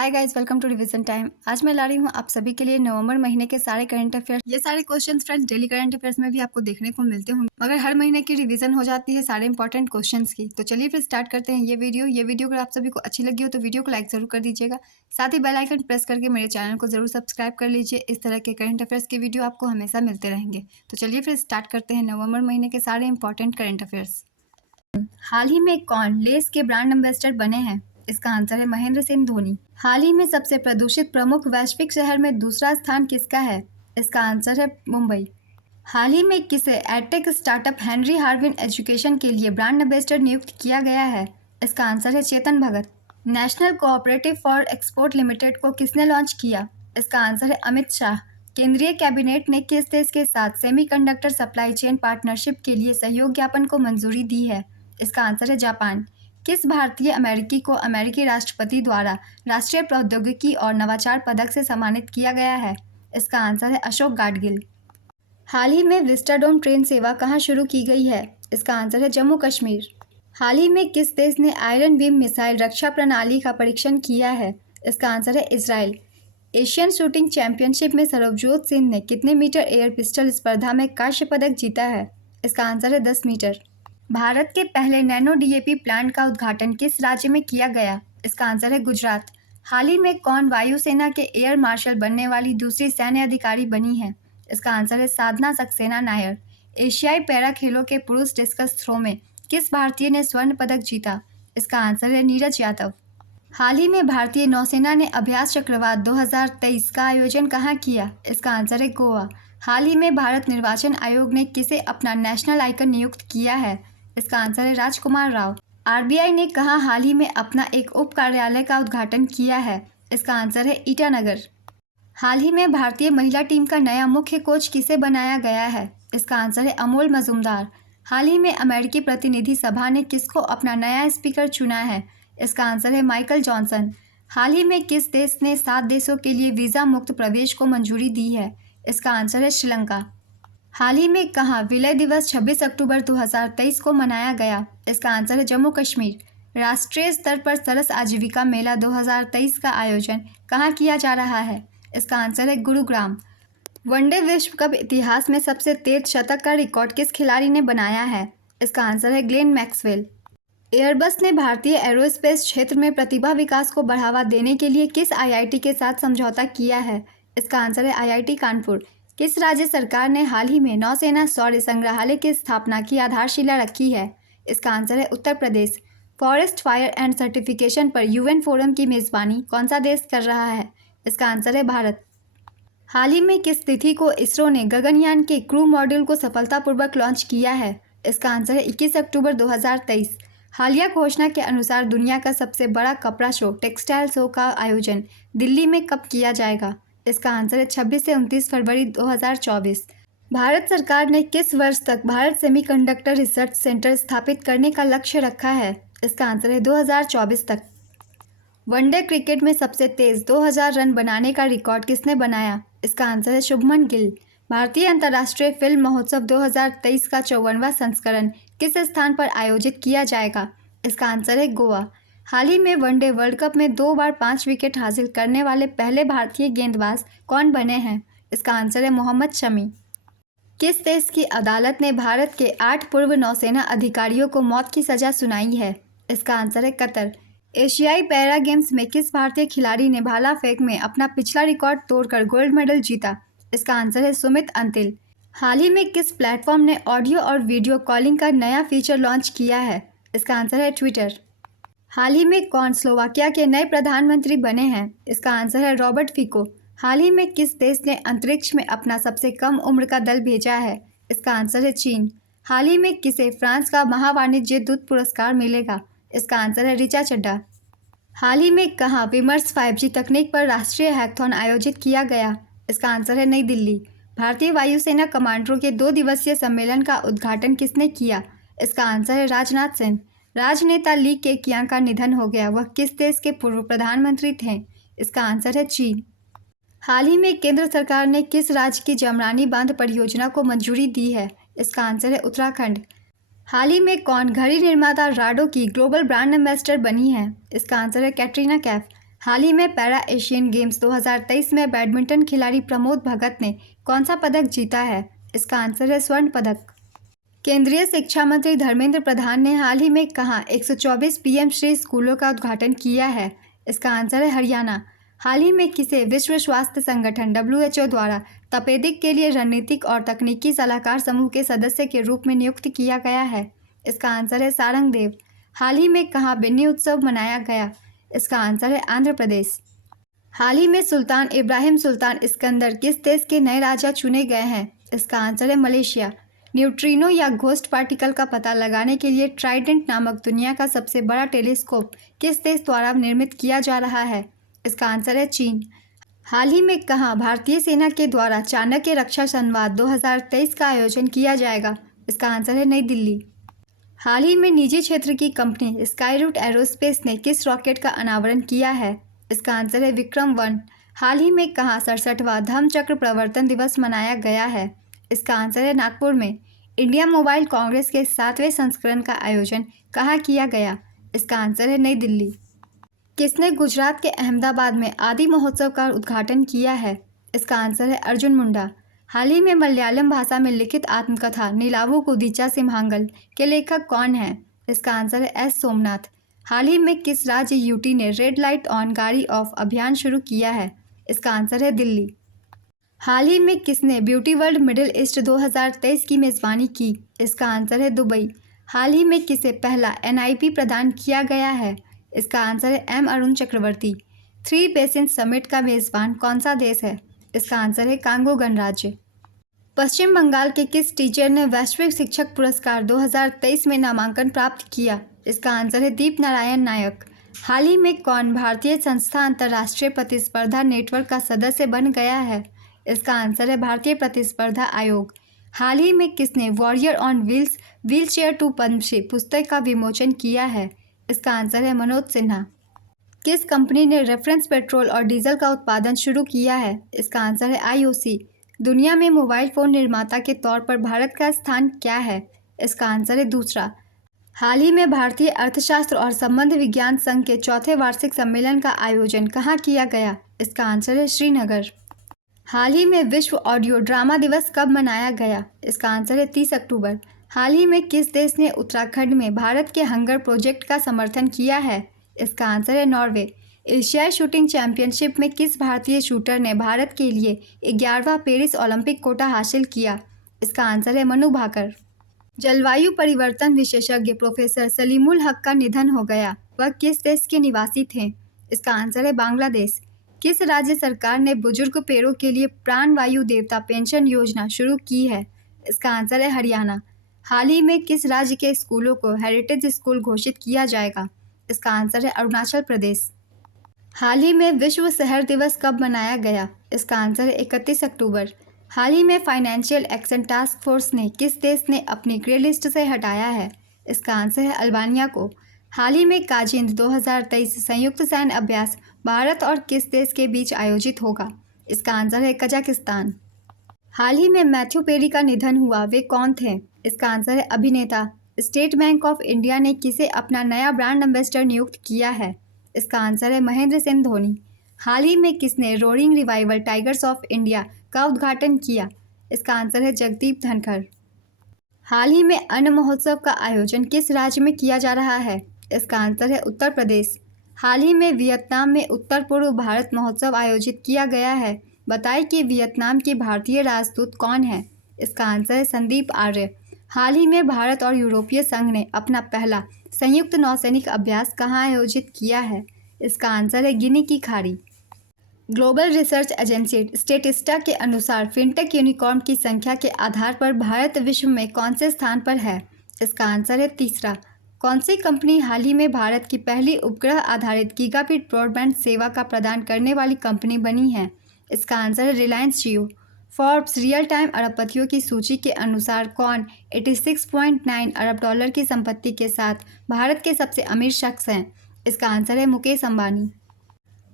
Hi guys, welcome to revision time. आज मैं ला रही हूँ आप सभी के लिए नवंबर महीने के सारे करंट अफेयर्स। ये सारे questions friends daily current affairs में भी आपको देखने को मिलते होंगे, मगर हर महीने की रिवीजन हो जाती है सारे इंपॉर्टेंट क्वेश्चंस की। तो चलिए फिर स्टार्ट करते हैं ये वीडियो अगर आप सभी को अच्छी लगी हो तो वीडियो को लाइक जरूर कर दीजिएगा। साथ ही बेल आइकन प्रेस करके मेरे चैनल को जरूर सब्सक्राइब कर लीजिए। इस तरह के करंट अफेयर्स के वीडियो आपको हमेशा मिलते रहेंगे। तो चलिए फिर स्टार्ट करते हैं नवंबर महीने के सारे इंपॉर्टेंट करंट अफेयर्स। हाल ही में कौन लेस के ब्रांड एम्बेसडर बने हैं? इसका आंसर है महेंद्र सिंह धोनी। हाल ही में सबसे प्रदूषित प्रमुख वैश्विक शहर में दूसरा स्थान किसका है? इसका आंसर है मुंबई। हाल ही में किसे edtech startup Henry Harvin education के लिए ब्रांड एम्बेसडर नियुक्त किया गया है? इसका आंसर है Chetan Bhagat. National cooperative for export limited को किसने लॉन्च किया? इसका आंसर है अमित शाह। केंद्रीय कैबिनेट ने किस देश के साथ सेमीकंडक्टर सप्लाई चेन पार्टनरशिप के लिए सहयोग ज्ञापन को मंजूरी दी है? इसका आंसर है जापान। किस भारतीय अमेरिकी को अमेरिकी राष्ट्रपति द्वारा राष्ट्रीय प्रौद्योगिकी और नवाचार पदक से सम्मानित किया गया है? इसका आंसर है अशोक गाडगिल। हाल ही में विस्टाडोम ट्रेन सेवा कहाँ शुरू की गई है? इसका आंसर है जम्मू कश्मीर। हाल ही में किस देश ने आयरन बीम मिसाइल रक्षा प्रणाली का परीक्षण किया है? इसका आंसर है इजराइल। एशियन शूटिंग चैंपियनशिप में सरबजोत सिंह ने कितने मीटर एयर पिस्टल स्पर्धा में कांस्य पदक जीता है? इसका आंसर है 10 मीटर। भारत के पहले नैनो डीएपी प्लांट का उद्घाटन किस राज्य में किया गया? इसका आंसर है गुजरात। हाल ही में कौन वायुसेना के एयर मार्शल बनने वाली दूसरी सैन्य अधिकारी बनी है? इसका आंसर है साधना सक्सेना नायर। एशियाई पैरा खेलों के पुरुष डिस्कस थ्रो में किस भारतीय ने स्वर्ण पदक जीता? इसका आंसर है नीरज यादव। हाल ही में भारतीय नौसेना ने अभ्यास चक्रवात 2023 का आयोजन कहाँ किया? इसका आंसर है गोवा। हाल ही में भारत निर्वाचन आयोग ने किसे अपना नेशनल आइकन नियुक्त किया है? इसका आंसर है राजकुमार राव। आरबीआई ने कहाँ हाल ही में अपना एक उप कार्यालय का उद्घाटन किया है? इसका आंसर है ईटानगर। हाल ही में भारतीय महिला टीम का नया मुख्य कोच किसे बनाया गया है? इसका आंसर है अमोल मजूमदार। हाल ही में अमेरिकी प्रतिनिधि सभा ने किसको अपना नया स्पीकर चुना है? इसका आंसर है माइकल जॉनसन। हाल ही में किस देश ने 7 देशों के लिए वीज़ा मुक्त प्रवेश को मंजूरी दी है? इसका आंसर है श्रीलंका। हाल ही में कहाँ विलय दिवस 26 अक्टूबर 2023 को मनाया गया? इसका आंसर है जम्मू कश्मीर। राष्ट्रीय स्तर पर सरस आजीविका मेला 2023 का आयोजन कहाँ किया जा रहा है? इसका आंसर है गुरुग्राम। वनडे विश्व कप इतिहास में सबसे तेज शतक का रिकॉर्ड किस खिलाड़ी ने बनाया है? इसका आंसर है ग्लेन मैक्सवेल। एयरबस ने भारतीय एरोस्पेस क्षेत्र में प्रतिभा विकास को बढ़ावा देने के लिए किस आईआईटी के साथ समझौता किया है? इसका आंसर है आईआईटी कानपुर। किस राज्य सरकार ने हाल ही में नौसेना शौर्य संग्रहालय की स्थापना की आधारशिला रखी है? इसका आंसर है Uttar Pradesh. Forest fire and certification पर यूएन फोरम की मेज़बानी कौन सा देश कर रहा है? इसका आंसर है भारत। हाल ही में किस तिथि को इसरो ने गगनयान के क्रू मॉड्यूल को सफलतापूर्वक लॉन्च किया है? इसका आंसर है 21 अक्टूबर 2023। हालिया घोषणा के अनुसार दुनिया का सबसे बड़ा कपड़ा शो टेक्सटाइल शो का आयोजन दिल्ली में कब किया जाएगा? इसका आंसर है 26 से 29 फरवरी 2024। भारत सरकार ने किस वर्ष तक भारत सेमीकंडक्टर रिसर्च सेंटर स्थापित करने का लक्ष्य रखा है? इसका आंसर है 2024 तक। वनडे क्रिकेट में सबसे तेज 2000 रन बनाने का रिकॉर्ड किसने बनाया? इसका आंसर है शुभमन गिल। भारतीय अंतर्राष्ट्रीय फिल्म महोत्सव 2023 का 54वां संस्करण किस स्थान पर आयोजित किया जाएगा? इसका आंसर है गोवा। हाल ही में वनडे वर्ल्ड कप में 2 बार 5 विकेट हासिल करने वाले पहले भारतीय गेंदबाज कौन बने हैं? इसका आंसर है मोहम्मद शमी। किस देश की अदालत ने भारत के 8 पूर्व नौसेना अधिकारियों को मौत की सजा सुनाई है? इसका आंसर है कतर। एशियाई पैरा गेम्स में किस भारतीय खिलाड़ी ने भाला फेंक में अपना पिछला रिकॉर्ड तोड़कर गोल्ड मेडल जीता? इसका आंसर है सुमित अंतिल। हाल ही में किस प्लेटफॉर्म ने ऑडियो और वीडियो कॉलिंग का नया फीचर लॉन्च किया है? इसका आंसर है ट्विटर। हाल ही में कौन स्लोवाकिया के नए प्रधानमंत्री बने हैं? इसका आंसर है रॉबर्ट फिको। हाल ही में किस देश ने अंतरिक्ष में अपना सबसे कम उम्र का दल भेजा है? इसका आंसर है चीन। हाल ही में किसे फ्रांस का महावाणिज्य दूत पुरस्कार मिलेगा? इसका आंसर है ऋचा चड्ढा। हाल ही में कहाँ विमर्श 5G तकनीक पर राष्ट्रीय हैकाथॉन आयोजित किया गया? इसका आंसर है नई दिल्ली। भारतीय वायुसेना कमांडरों के 2 दिवसीय सम्मेलन का उद्घाटन किसने किया? इसका आंसर है राजनाथ सिंह। राजनेता ली केकियांग का निधन हो गया। वह किस देश के पूर्व प्रधानमंत्री थे? इसका आंसर है चीन। हाल ही में केंद्र सरकार ने किस राज्य की जमरानी बांध परियोजना को मंजूरी दी है? इसका आंसर है उत्तराखंड। हाल ही में कौन घड़ी निर्माता राडो की ग्लोबल ब्रांड एम्बेसडर बनी है? इसका आंसर है कैटरीना कैफ। हाल ही में पैरा एशियन गेम्स 2023 में बैडमिंटन खिलाड़ी प्रमोद भगत ने कौन सा पदक जीता है? इसका आंसर है स्वर्ण पदक। केंद्रीय शिक्षा मंत्री धर्मेंद्र प्रधान ने हाल ही में कहाँ 124 पीएम श्री स्कूलों का उद्घाटन किया है? इसका आंसर है हरियाणा। हाल ही में किसे विश्व स्वास्थ्य संगठन WHO द्वारा तपेदिक के लिए रणनीतिक और तकनीकी सलाहकार समूह के सदस्य के रूप में नियुक्त किया गया है? इसका आंसर है सारंगदेव। हाल ही में कहाँ बेनी उत्सव मनाया गया? इसका आंसर है आंध्र प्रदेश। हाल ही में सुल्तान इब्राहिम सुल्तान इस्कंदर किस देश के नए राजा चुने गए हैं? इसका आंसर है मलेशिया। न्यूट्रिनो या घोस्ट पार्टिकल का पता लगाने के लिए ट्राइडेंट नामक दुनिया का सबसे बड़ा टेलीस्कोप किस देश द्वारा निर्मित किया जा रहा है? इसका आंसर है चीन। हाल ही में कहाँ भारतीय सेना के द्वारा चाणक्य रक्षा संवाद 2023 का आयोजन किया जाएगा? इसका आंसर है नई दिल्ली। हाल ही में निजी क्षेत्र की कंपनी स्काईरूट एरोस्पेस ने किस रॉकेट का अनावरण किया है? इसका आंसर है विक्रम-1। हाल ही में कहाँ 67वां धम्मचक्र प्रवर्तन दिवस मनाया गया है? इसका आंसर है नागपुर में। इंडिया मोबाइल कांग्रेस के 7वें संस्करण का आयोजन कहाँ किया गया? इसका आंसर है नई दिल्ली। किसने गुजरात के अहमदाबाद में आदि महोत्सव का उद्घाटन किया है? इसका आंसर है अर्जुन मुंडा। हाल ही में मलयालम भाषा में लिखित आत्मकथा नीलावु कुदीचा सिम्हांगल के लेखक कौन है? इसका आंसर है एस सोमनाथ। हाल ही में किस राज्य यूटी ने रेड लाइट ऑन गाड़ी ऑफ अभियान शुरू किया है? इसका आंसर है दिल्ली। हाल ही में किसने ब्यूटी वर्ल्ड मिडिल ईस्ट 2023 की मेज़बानी की? इसका आंसर है दुबई। हाल ही में किसे पहला NIP प्रदान किया गया है? इसका आंसर है M अरुण चक्रवर्ती। 3 बेसिन समिट का मेज़बान कौन सा देश है? इसका आंसर है कांगो गणराज्य। पश्चिम बंगाल के किस टीचर ने वैश्विक शिक्षक पुरस्कार 2023 में नामांकन प्राप्त किया? इसका आंसर है दीप नारायण नायक। हाल ही में कौन भारतीय संस्था अंतर्राष्ट्रीय प्रतिस्पर्धा नेटवर्क का सदस्य बन गया है? इसका आंसर है भारतीय प्रतिस्पर्धा आयोग। हाल ही में किसने warrior on wheels wheelchair to Padma Shri पुस्तक का विमोचन किया है? इसका आंसर है मनोज सिन्हा। किस कंपनी ने रेफरेंस पेट्रोल और डीजल का उत्पादन शुरू किया है? इसका आंसर है IOC। दुनिया में मोबाइल फ़ोन निर्माता के तौर पर भारत का स्थान क्या है? इसका आंसर है दूसरा। हाल ही में भारतीय अर्थशास्त्र और संबंध विज्ञान संघ के 4थे वार्षिक सम्मेलन का आयोजन कहाँ किया गया? इसका आंसर है श्रीनगर। हाल ही में विश्व ऑडियो ड्रामा दिवस कब मनाया गया? इसका आंसर है 30 अक्टूबर। हाल ही में किस देश ने उत्तराखंड में भारत के हंगर प्रोजेक्ट का समर्थन किया है? इसका आंसर है नॉर्वे। एशियाई शूटिंग चैंपियनशिप में किस भारतीय शूटर ने भारत के लिए 11वां पेरिस ओलंपिक कोटा हासिल किया? इसका आंसर है मनु भाकर। जलवायु परिवर्तन विशेषज्ञ प्रोफेसर सलीमुल हक का निधन हो गया। वह किस देश के निवासी थे? इसका आंसर है बांग्लादेश। किस राज्य सरकार ने बुजुर्ग पेड़ों के लिए प्राण वायु देवता पेंशन योजना शुरू की है? इसका आंसर है हरियाणा। हाल ही में किस राज्य के स्कूलों को हेरिटेज स्कूल घोषित किया जाएगा? इसका आंसर है अरुणाचल प्रदेश। हाल ही में विश्व शहर दिवस कब मनाया गया? इसका आंसर है 31 अक्टूबर। हाल ही में फाइनेंशियल एक्शन टास्क फोर्स ने किस देश ने अपनी ग्रे लिस्ट से हटाया है? इसका आंसर है अल्बानिया को। हाल ही में काजिंद 2023 संयुक्त सैन्य अभ्यास भारत और किस देश के बीच आयोजित होगा? इसका आंसर है कजाकिस्तान। हाल ही में मैथ्यू पेरी का निधन हुआ, वे कौन थे? इसका आंसर है अभिनेता। स्टेट बैंक ऑफ इंडिया ने किसे अपना नया ब्रांड एम्बेसडर नियुक्त किया है? इसका आंसर है महेंद्र सिंह धोनी। हाल ही में किसने roaring revival tigers of India का उद्घाटन किया? इसका आंसर है जगदीप धनखड़। हाल ही में अन्न महोत्सव का आयोजन किस राज्य में किया जा रहा है? इसका आंसर है उत्तर प्रदेश। हाल ही में वियतनाम में उत्तर पूर्व भारत महोत्सव आयोजित किया गया है। बताएं कि वियतनाम की भारतीय राजदूत कौन है? इसका आंसर है संदीप आर्य। हाल ही में भारत और यूरोपीय संघ ने अपना पहला संयुक्त नौसैनिक अभ्यास कहाँ आयोजित किया है? इसका आंसर है गिनी की खाड़ी। ग्लोबल रिसर्च एजेंसी स्टेटिस्टा के अनुसार फिनटेक यूनिकॉर्न की संख्या के आधार पर भारत विश्व में कौन से स्थान पर है? इसका आंसर है तीसरा। कौन सी कंपनी हाल ही में भारत की पहली उपग्रह आधारित गीगाबिट ब्रॉडबैंड सेवा का प्रदान करने वाली कंपनी बनी है? इसका आंसर है रिलायंस जियो। फोर्ब्स रियल टाइम अरबपतियों की सूची के अनुसार कौन 86.9 अरब डॉलर की संपत्ति के साथ भारत के सबसे अमीर शख्स हैं? इसका आंसर है मुकेश अंबानी।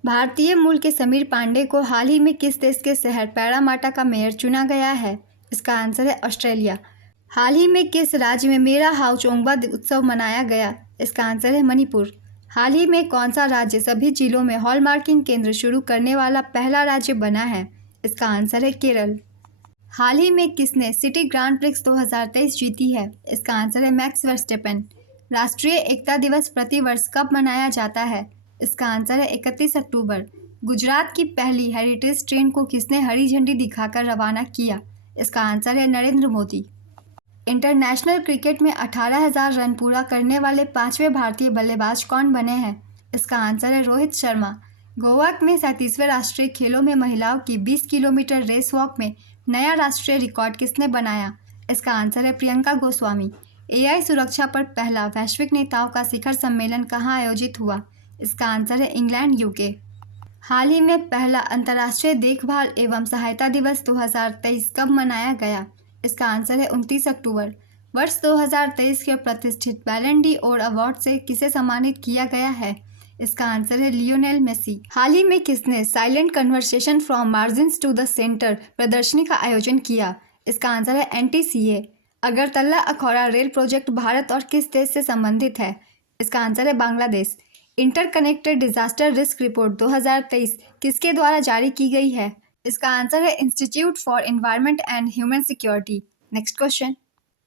भारतीय मूल के समीर पांडे को हाल ही में किस देश के शहर पैरामाटा का मेयर चुना गया है? इसका आंसर है ऑस्ट्रेलिया। हाल ही में किस राज्य में मेरा हाउ चोंगबा उत्सव मनाया गया? इसका आंसर है मणिपुर। हाल ही में कौन सा राज्य सभी जिलों में हॉलमार्किंग केंद्र शुरू करने वाला पहला राज्य बना है? इसका आंसर है केरल। हाल ही में किसने सिटी ग्रांड प्रिक्स 2023 जीती है? इसका आंसर है मैक्स वर्स्टेपेन। राष्ट्रीय एकता दिवस प्रतिवर्ष कब मनाया जाता है? इसका आंसर है 31 अक्टूबर। गुजरात की पहली हेरिटेज ट्रेन को किसने हरी झंडी दिखाकर रवाना किया? इसका आंसर है नरेंद्र मोदी। इंटरनेशनल क्रिकेट में 18,000 रन पूरा करने वाले 5वें भारतीय बल्लेबाज कौन बने हैं? इसका आंसर है रोहित शर्मा। गोवा में 37वें राष्ट्रीय खेलों में महिलाओं की 20 किलोमीटर रेस वॉक में नया राष्ट्रीय रिकॉर्ड किसने बनाया? इसका आंसर है प्रियंका गोस्वामी। एआई सुरक्षा पर पहला वैश्विक नेताओं का शिखर सम्मेलन कहाँ आयोजित हुआ? इसका आंसर है इंग्लैंड, यूके। हाल ही में पहला अंतर्राष्ट्रीय देखभाल एवं सहायता दिवस 2023 कब मनाया गया? इसका आंसर है 29 अक्टूबर। वर्ष 2023 के प्रतिष्ठित बैलन डी ओर अवार्ड से किसे सम्मानित किया गया है? इसका आंसर है लियोनेल मेसी। हाल ही में किसने silent conversation from margins to the centre प्रदर्शनी का आयोजन किया? इसका आंसर है NTCA। Agartala Akhaura rail project Bharat और किस देश से संबंधित है? इसका आंसर है Bangladesh. Interconnected disaster risk report 2023 किसके द्वारा जारी की गई है? इसका आंसर है institute for environment and human security. Next question,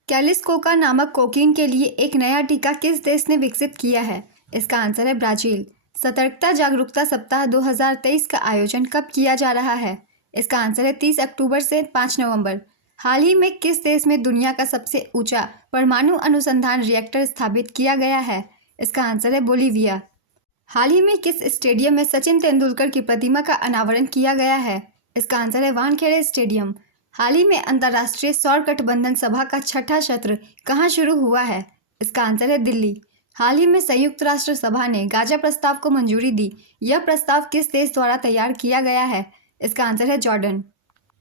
कैलिस्कोका नामक कोकीन के लिए एक नया टीका किस देश ने विकसित किया है? इसका आंसर है ब्राजील। सतर्कता जागरूकता सप्ताह 2023 का आयोजन कब किया जा रहा है? इसका आंसर है 30 अक्टूबर से 5 नवंबर। हाल ही में किस देश में दुनिया का सबसे ऊंचा परमाणु अनुसंधान रिएक्टर स्थापित किया गया है? इसका आंसर है बोलीविया। हाल ही में किस स्टेडियम में सचिन तेंदुलकर की प्रतिमा का अनावरण किया गया है? इसका आंसर है वानखेड़े स्टेडियम। हाल ही में अंतर्राष्ट्रीय सौर गठबंधन सभा का छठा सत्र कहाँ शुरू हुआ है? इसका आंसर है दिल्ली। हाल ही में संयुक्त राष्ट्र सभा ने गाजा प्रस्ताव को मंजूरी दी। यह प्रस्ताव किस देश द्वारा तैयार किया गया है? इसका आंसर है जॉर्डन।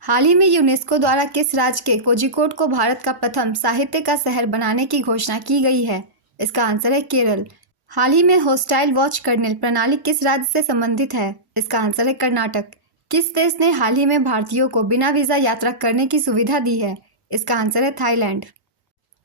हाल ही में यूनेस्को द्वारा किस राज्य के कोझिकोड को भारत का प्रथम साहित्य का शहर बनाने की घोषणा की गई है? इसका आंसर है केरल। हाल ही में होस्टाइल वॉच कर्नेल प्रणाली किस राज्य से संबंधित है? इसका आंसर है कर्नाटक। किस देश ने हाल ही में भारतीयों को बिना वीज़ा यात्रा करने की सुविधा दी है? इसका आंसर है थाईलैंड।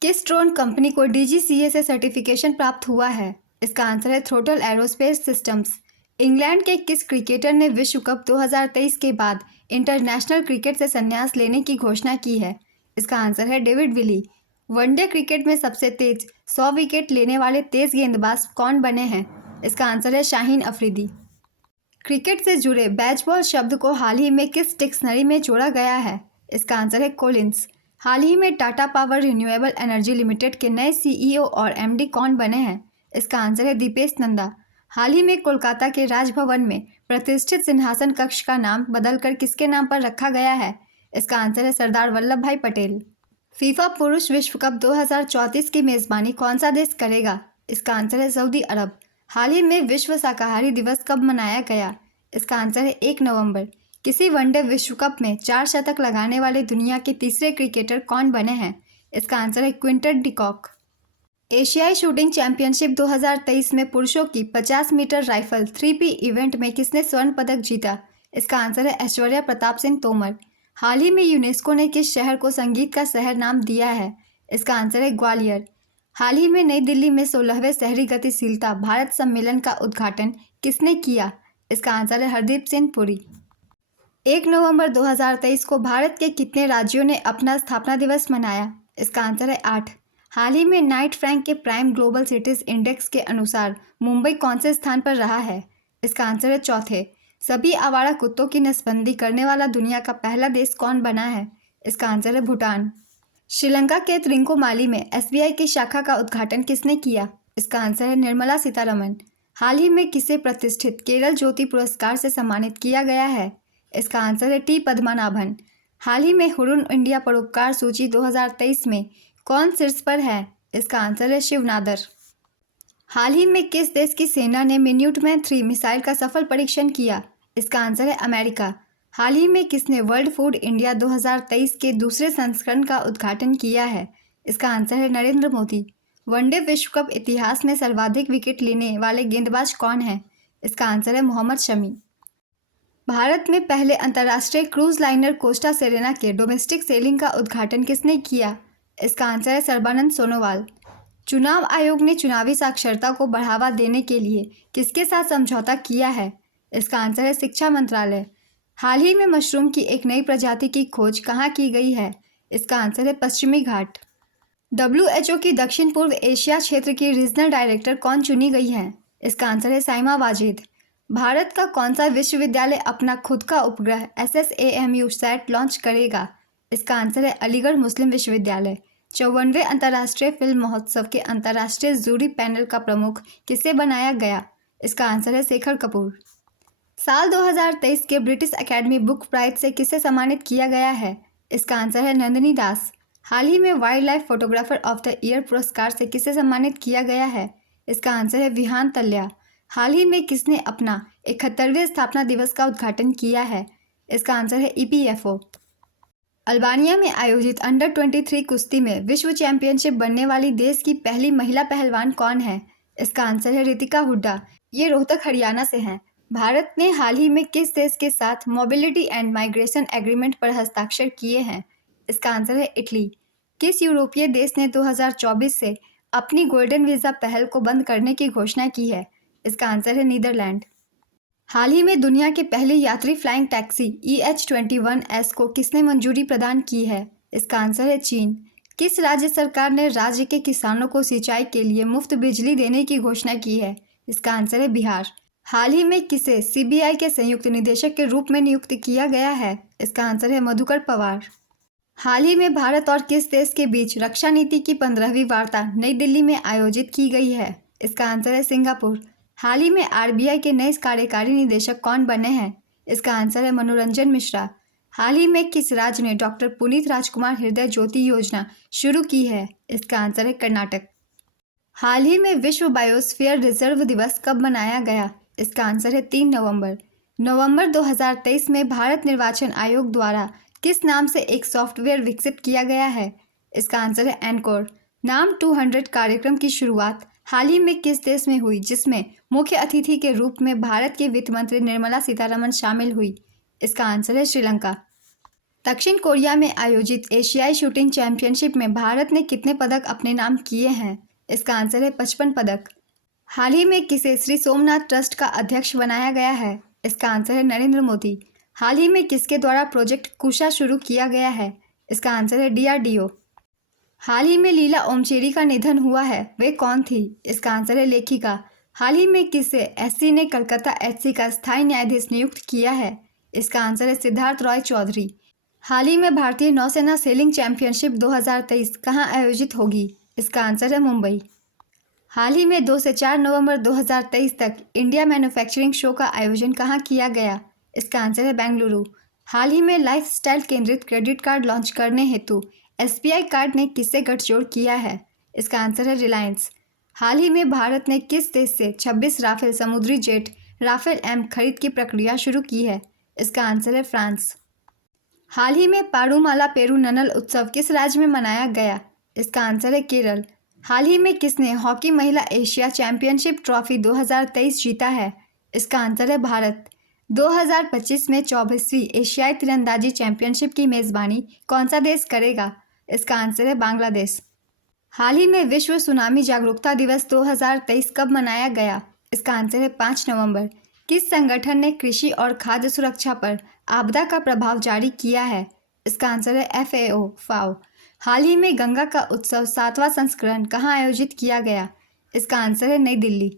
किस ड्रोन कंपनी को DGCA से सर्टिफिकेशन प्राप्त हुआ है? इसका आंसर है थ्रोटल एरोस्पेस सिस्टम्स। इंग्लैंड के किस क्रिकेटर ने विश्व कप 2023 के बाद इंटरनेशनल क्रिकेट से संन्यास लेने की घोषणा की है? इसका आंसर है डेविड विली। वनडे क्रिकेट में सबसे तेज 100 विकेट लेने वाले तेज गेंदबाज कौन बने हैं? इसका आंसर है शाहीन अफरीदी। क्रिकेट से जुड़े बैजबॉल शब्द को हाल ही में किस डिक्शनरी में जोड़ा गया है? इसका आंसर है कोलिंस। हाल ही में Tata power renewable energy limited के नए CEO और MD कौन बने हैं? इसका आंसर है दीपेश नंदा। हाल ही में कोलकाता के राजभवन में प्रतिष्ठित सिंहासन कक्ष का नाम बदलकर किसके नाम पर रखा गया है? इसका आंसर है सरदार वल्लभ भाई पटेल। फीफा पुरुष विश्व कप 2034 की मेज़बानी कौन सा देश करेगा? इसका आंसर है सऊदी अरब। हाल ही में विश्व शाकाहारी दिवस कब मनाया गया? इसका आंसर है 1 नवंबर। किसी वनडे विश्व कप में 4 शतक लगाने वाले दुनिया के तीसरे क्रिकेटर कौन बने हैं? इसका आंसर है क्विंटन डिकॉक। एशियाई शूटिंग चैंपियनशिप 2023 में पुरुषों की 50 मीटर राइफल 3P इवेंट में किसने स्वर्ण पदक जीता? इसका आंसर है ऐश्वर्या प्रताप सिंह तोमर। हाल ही में यूनेस्को ने किस शहर को संगीत का शहर नाम दिया है? इसका आंसर है ग्वालियर। हाल ही में नई दिल्ली में 16वें शहरी गतिशीलता भारत सम्मेलन का उद्घाटन किसने किया? इसका आंसर है हरदीप सिंह पुरी। 1 नवंबर 2023 को भारत के कितने राज्यों ने अपना स्थापना दिवस मनाया? इसका आंसर है 8। हाल ही में नाइट फ्रैंक के प्राइम ग्लोबल सिटीज इंडेक्स के अनुसार मुंबई कौन से स्थान पर रहा है? इसका आंसर है चौथे। सभी आवारा कुत्तों की नसबंदी करने वाला दुनिया का पहला देश कौन बना है? इसका आंसर है भूटान। श्रीलंका के त्रिंकोमाली में SBI की शाखा का उद्घाटन किसने किया? इसका आंसर है निर्मला सीतारमण। हाल ही में किसे प्रतिष्ठित केरल ज्योति पुरस्कार से सम्मानित किया गया है? इसका आंसर है T पद्मनाभन। हाल ही में हुरुन इंडिया परोपकार सूची 2023 में कौन शीर्ष पर है? इसका आंसर है शिवनादर। हाल ही में किस देश की सेना ने मिन्यूटमैन 3 मिसाइल का सफल परीक्षण किया? इसका आंसर है अमेरिका। हाल ही में किसने वर्ल्ड फूड इंडिया 2023 के दूसरे संस्करण का उद्घाटन किया है? इसका आंसर है नरेंद्र मोदी। वनडे विश्व कप इतिहास में सर्वाधिक विकेट लेने वाले गेंदबाज कौन हैं? इसका आंसर है मोहम्मद शमी। भारत में पहले अंतर्राष्ट्रीय क्रूज लाइनर कोस्टा सेरेना के डोमेस्टिक सेलिंग का उद्घाटन किसने किया? इसका आंसर है सर्बानंद सोनोवाल। चुनाव आयोग ने चुनावी साक्षरता को बढ़ावा देने के लिए किसके साथ समझौता किया है? इसका आंसर है शिक्षा मंत्रालय। हाल ही में मशरूम की एक नई प्रजाति की खोज कहाँ की गई है? इसका आंसर है पश्चिमी घाट। WHO की दक्षिण पूर्व एशिया क्षेत्र की रीजनल डायरेक्टर कौन चुनी गई हैं? इसका आंसर है साइमा वाजिद। भारत का कौन सा विश्वविद्यालय अपना खुद का उपग्रह SSAMU सैट लॉन्च करेगा? इसका आंसर है अलीगढ़ मुस्लिम विश्वविद्यालय। 54वें अंतर्राष्ट्रीय फिल्म महोत्सव के अंतर्राष्ट्रीय जूरी पैनल का प्रमुख किसे बनाया गया? इसका आंसर है शेखर कपूर। साल 2023 के ब्रिटिश अकेडमी बुक प्राइज से किसे सम्मानित किया गया है? इसका आंसर है नंदिनी दास। हाल ही में wild life photographer of the year पुरस्कार से किसे सम्मानित किया गया है? इसका आंसर है विहान तल्या। हाल ही में किसने अपना 71वें स्थापना दिवस का उद्घाटन किया है? इसका आंसर है EPFO। अल्बानिया में आयोजित अंडर 23 कुश्ती में विश्व चैंपियनशिप बनने वाली देश की पहली महिला पहलवान कौन है? इसका आंसर है रितिका हुड्डा। ये रोहतक हरियाणा से हैं। भारत ने हाल ही में किस देश के साथ मोबिलिटी एंड माइग्रेशन एग्रीमेंट पर हस्ताक्षर किए हैं? इसका आंसर है इटली। किस यूरोपीय देश ने 2024 से अपनी गोल्डन वीज़ा पहल को बंद करने की घोषणा की है? इसका आंसर है नीदरलैंड। हाल ही में दुनिया के पहले यात्री फ्लाइंग टैक्सी EH21S को किसने मंजूरी प्रदान की है? इसका आंसर है चीन। किस राज्य सरकार ने राज्य के किसानों को सिंचाई के लिए मुफ्त बिजली देने की घोषणा की है? इसका आंसर है बिहार। हाल ही में किसे CBI के संयुक्त निदेशक के रूप में नियुक्त किया गया है? इसका आंसर है मधुकर पवार। हाल ही में भारत और किस देश के बीच रक्षा नीति की 15वीं वार्ता नई दिल्ली में आयोजित की गई है? इसका आंसर है सिंगापुर। हाल ही में RBI के नए कार्यकारी निदेशक कौन बने हैं? इसका आंसर है मनोरंजन मिश्रा। हाल ही में किस राज्य ने डॉक्टर पुनीत राजकुमार हृदय ज्योति योजना शुरू की है? इसका आंसर है कर्नाटक। हाल ही में विश्व बायोस्फीयर रिजर्व दिवस कब मनाया गया? इसका आंसर है 3 नवंबर। नवंबर 2023 में भारत निर्वाचन आयोग द्वारा किस नाम से एक सॉफ्टवेयर विकसित किया गया है? इसका आंसर है एनकोर। नाम 200 कार्यक्रम की शुरुआत हाल ही में किस देश में हुई, जिसमें मुख्य अतिथि के रूप में भारत के वित्त मंत्री निर्मला सीतारमण शामिल हुई? इसका आंसर है श्रीलंका। दक्षिण कोरिया में आयोजित एशियाई शूटिंग चैंपियनशिप में भारत ने कितने पदक अपने नाम किए हैं? इसका आंसर है 55 पदक। हाल ही में किसे श्री सोमनाथ ट्रस्ट का अध्यक्ष बनाया गया है? इसका आंसर है नरेंद्र मोदी। हाल ही में किसके द्वारा प्रोजेक्ट कुशा शुरू किया गया है? इसका आंसर है DRDO। हाल ही में लीला ओमचेरी का निधन हुआ है, वे कौन थी? इसका आंसर है लेखिका। हाल ही में किसे SC ने कलकत्ता HC का स्थायी न्यायाधीश नियुक्त किया है? इसका आंसर है सिद्धार्थ रॉय चौधरी। हाल ही में भारतीय नौसेना सेलिंग चैंपियनशिप 2023 कहाँ आयोजित होगी? इसका आंसर है मुंबई। हाल ही में 2 से 4 नवंबर 2023 तक इंडिया मैन्युफैक्चरिंग शो का आयोजन कहाँ किया गया? इसका आंसर है बेंगलुरु। हाल ही में लाइफस्टाइल केंद्रित क्रेडिट कार्ड लॉन्च करने हेतु SBI कार्ड ने किससे गठजोड़ किया है? इसका आंसर है रिलायंस। हाल ही में भारत ने किस देश से 26 राफेल समुद्री जेट राफेल M खरीद की प्रक्रिया शुरू की है? इसका आंसर है फ्रांस। हाल ही में पारूमाला पेरूनल उत्सव किस राज्य में मनाया गया? इसका आंसर है केरल। हाल ही में किसने हॉकी महिला एशिया चैंपियनशिप ट्रॉफी 2023 जीता है? इसका आंसर है भारत। 2025 में 24वीं एशियाई तीरंदाजी चैंपियनशिप की मेज़बानी कौन सा देश करेगा? इसका आंसर है बांग्लादेश। हाल ही में विश्व सुनामी जागरूकता दिवस 2023 कब मनाया गया? इसका आंसर है 5 नवंबर। किस संगठन ने कृषि और खाद्य सुरक्षा पर आपदा का प्रभाव जारी किया है? इसका आंसर है FAO। हाल ही में गंगा का उत्सव 7वां संस्करण कहाँ आयोजित किया गया? इसका आंसर है नई दिल्ली।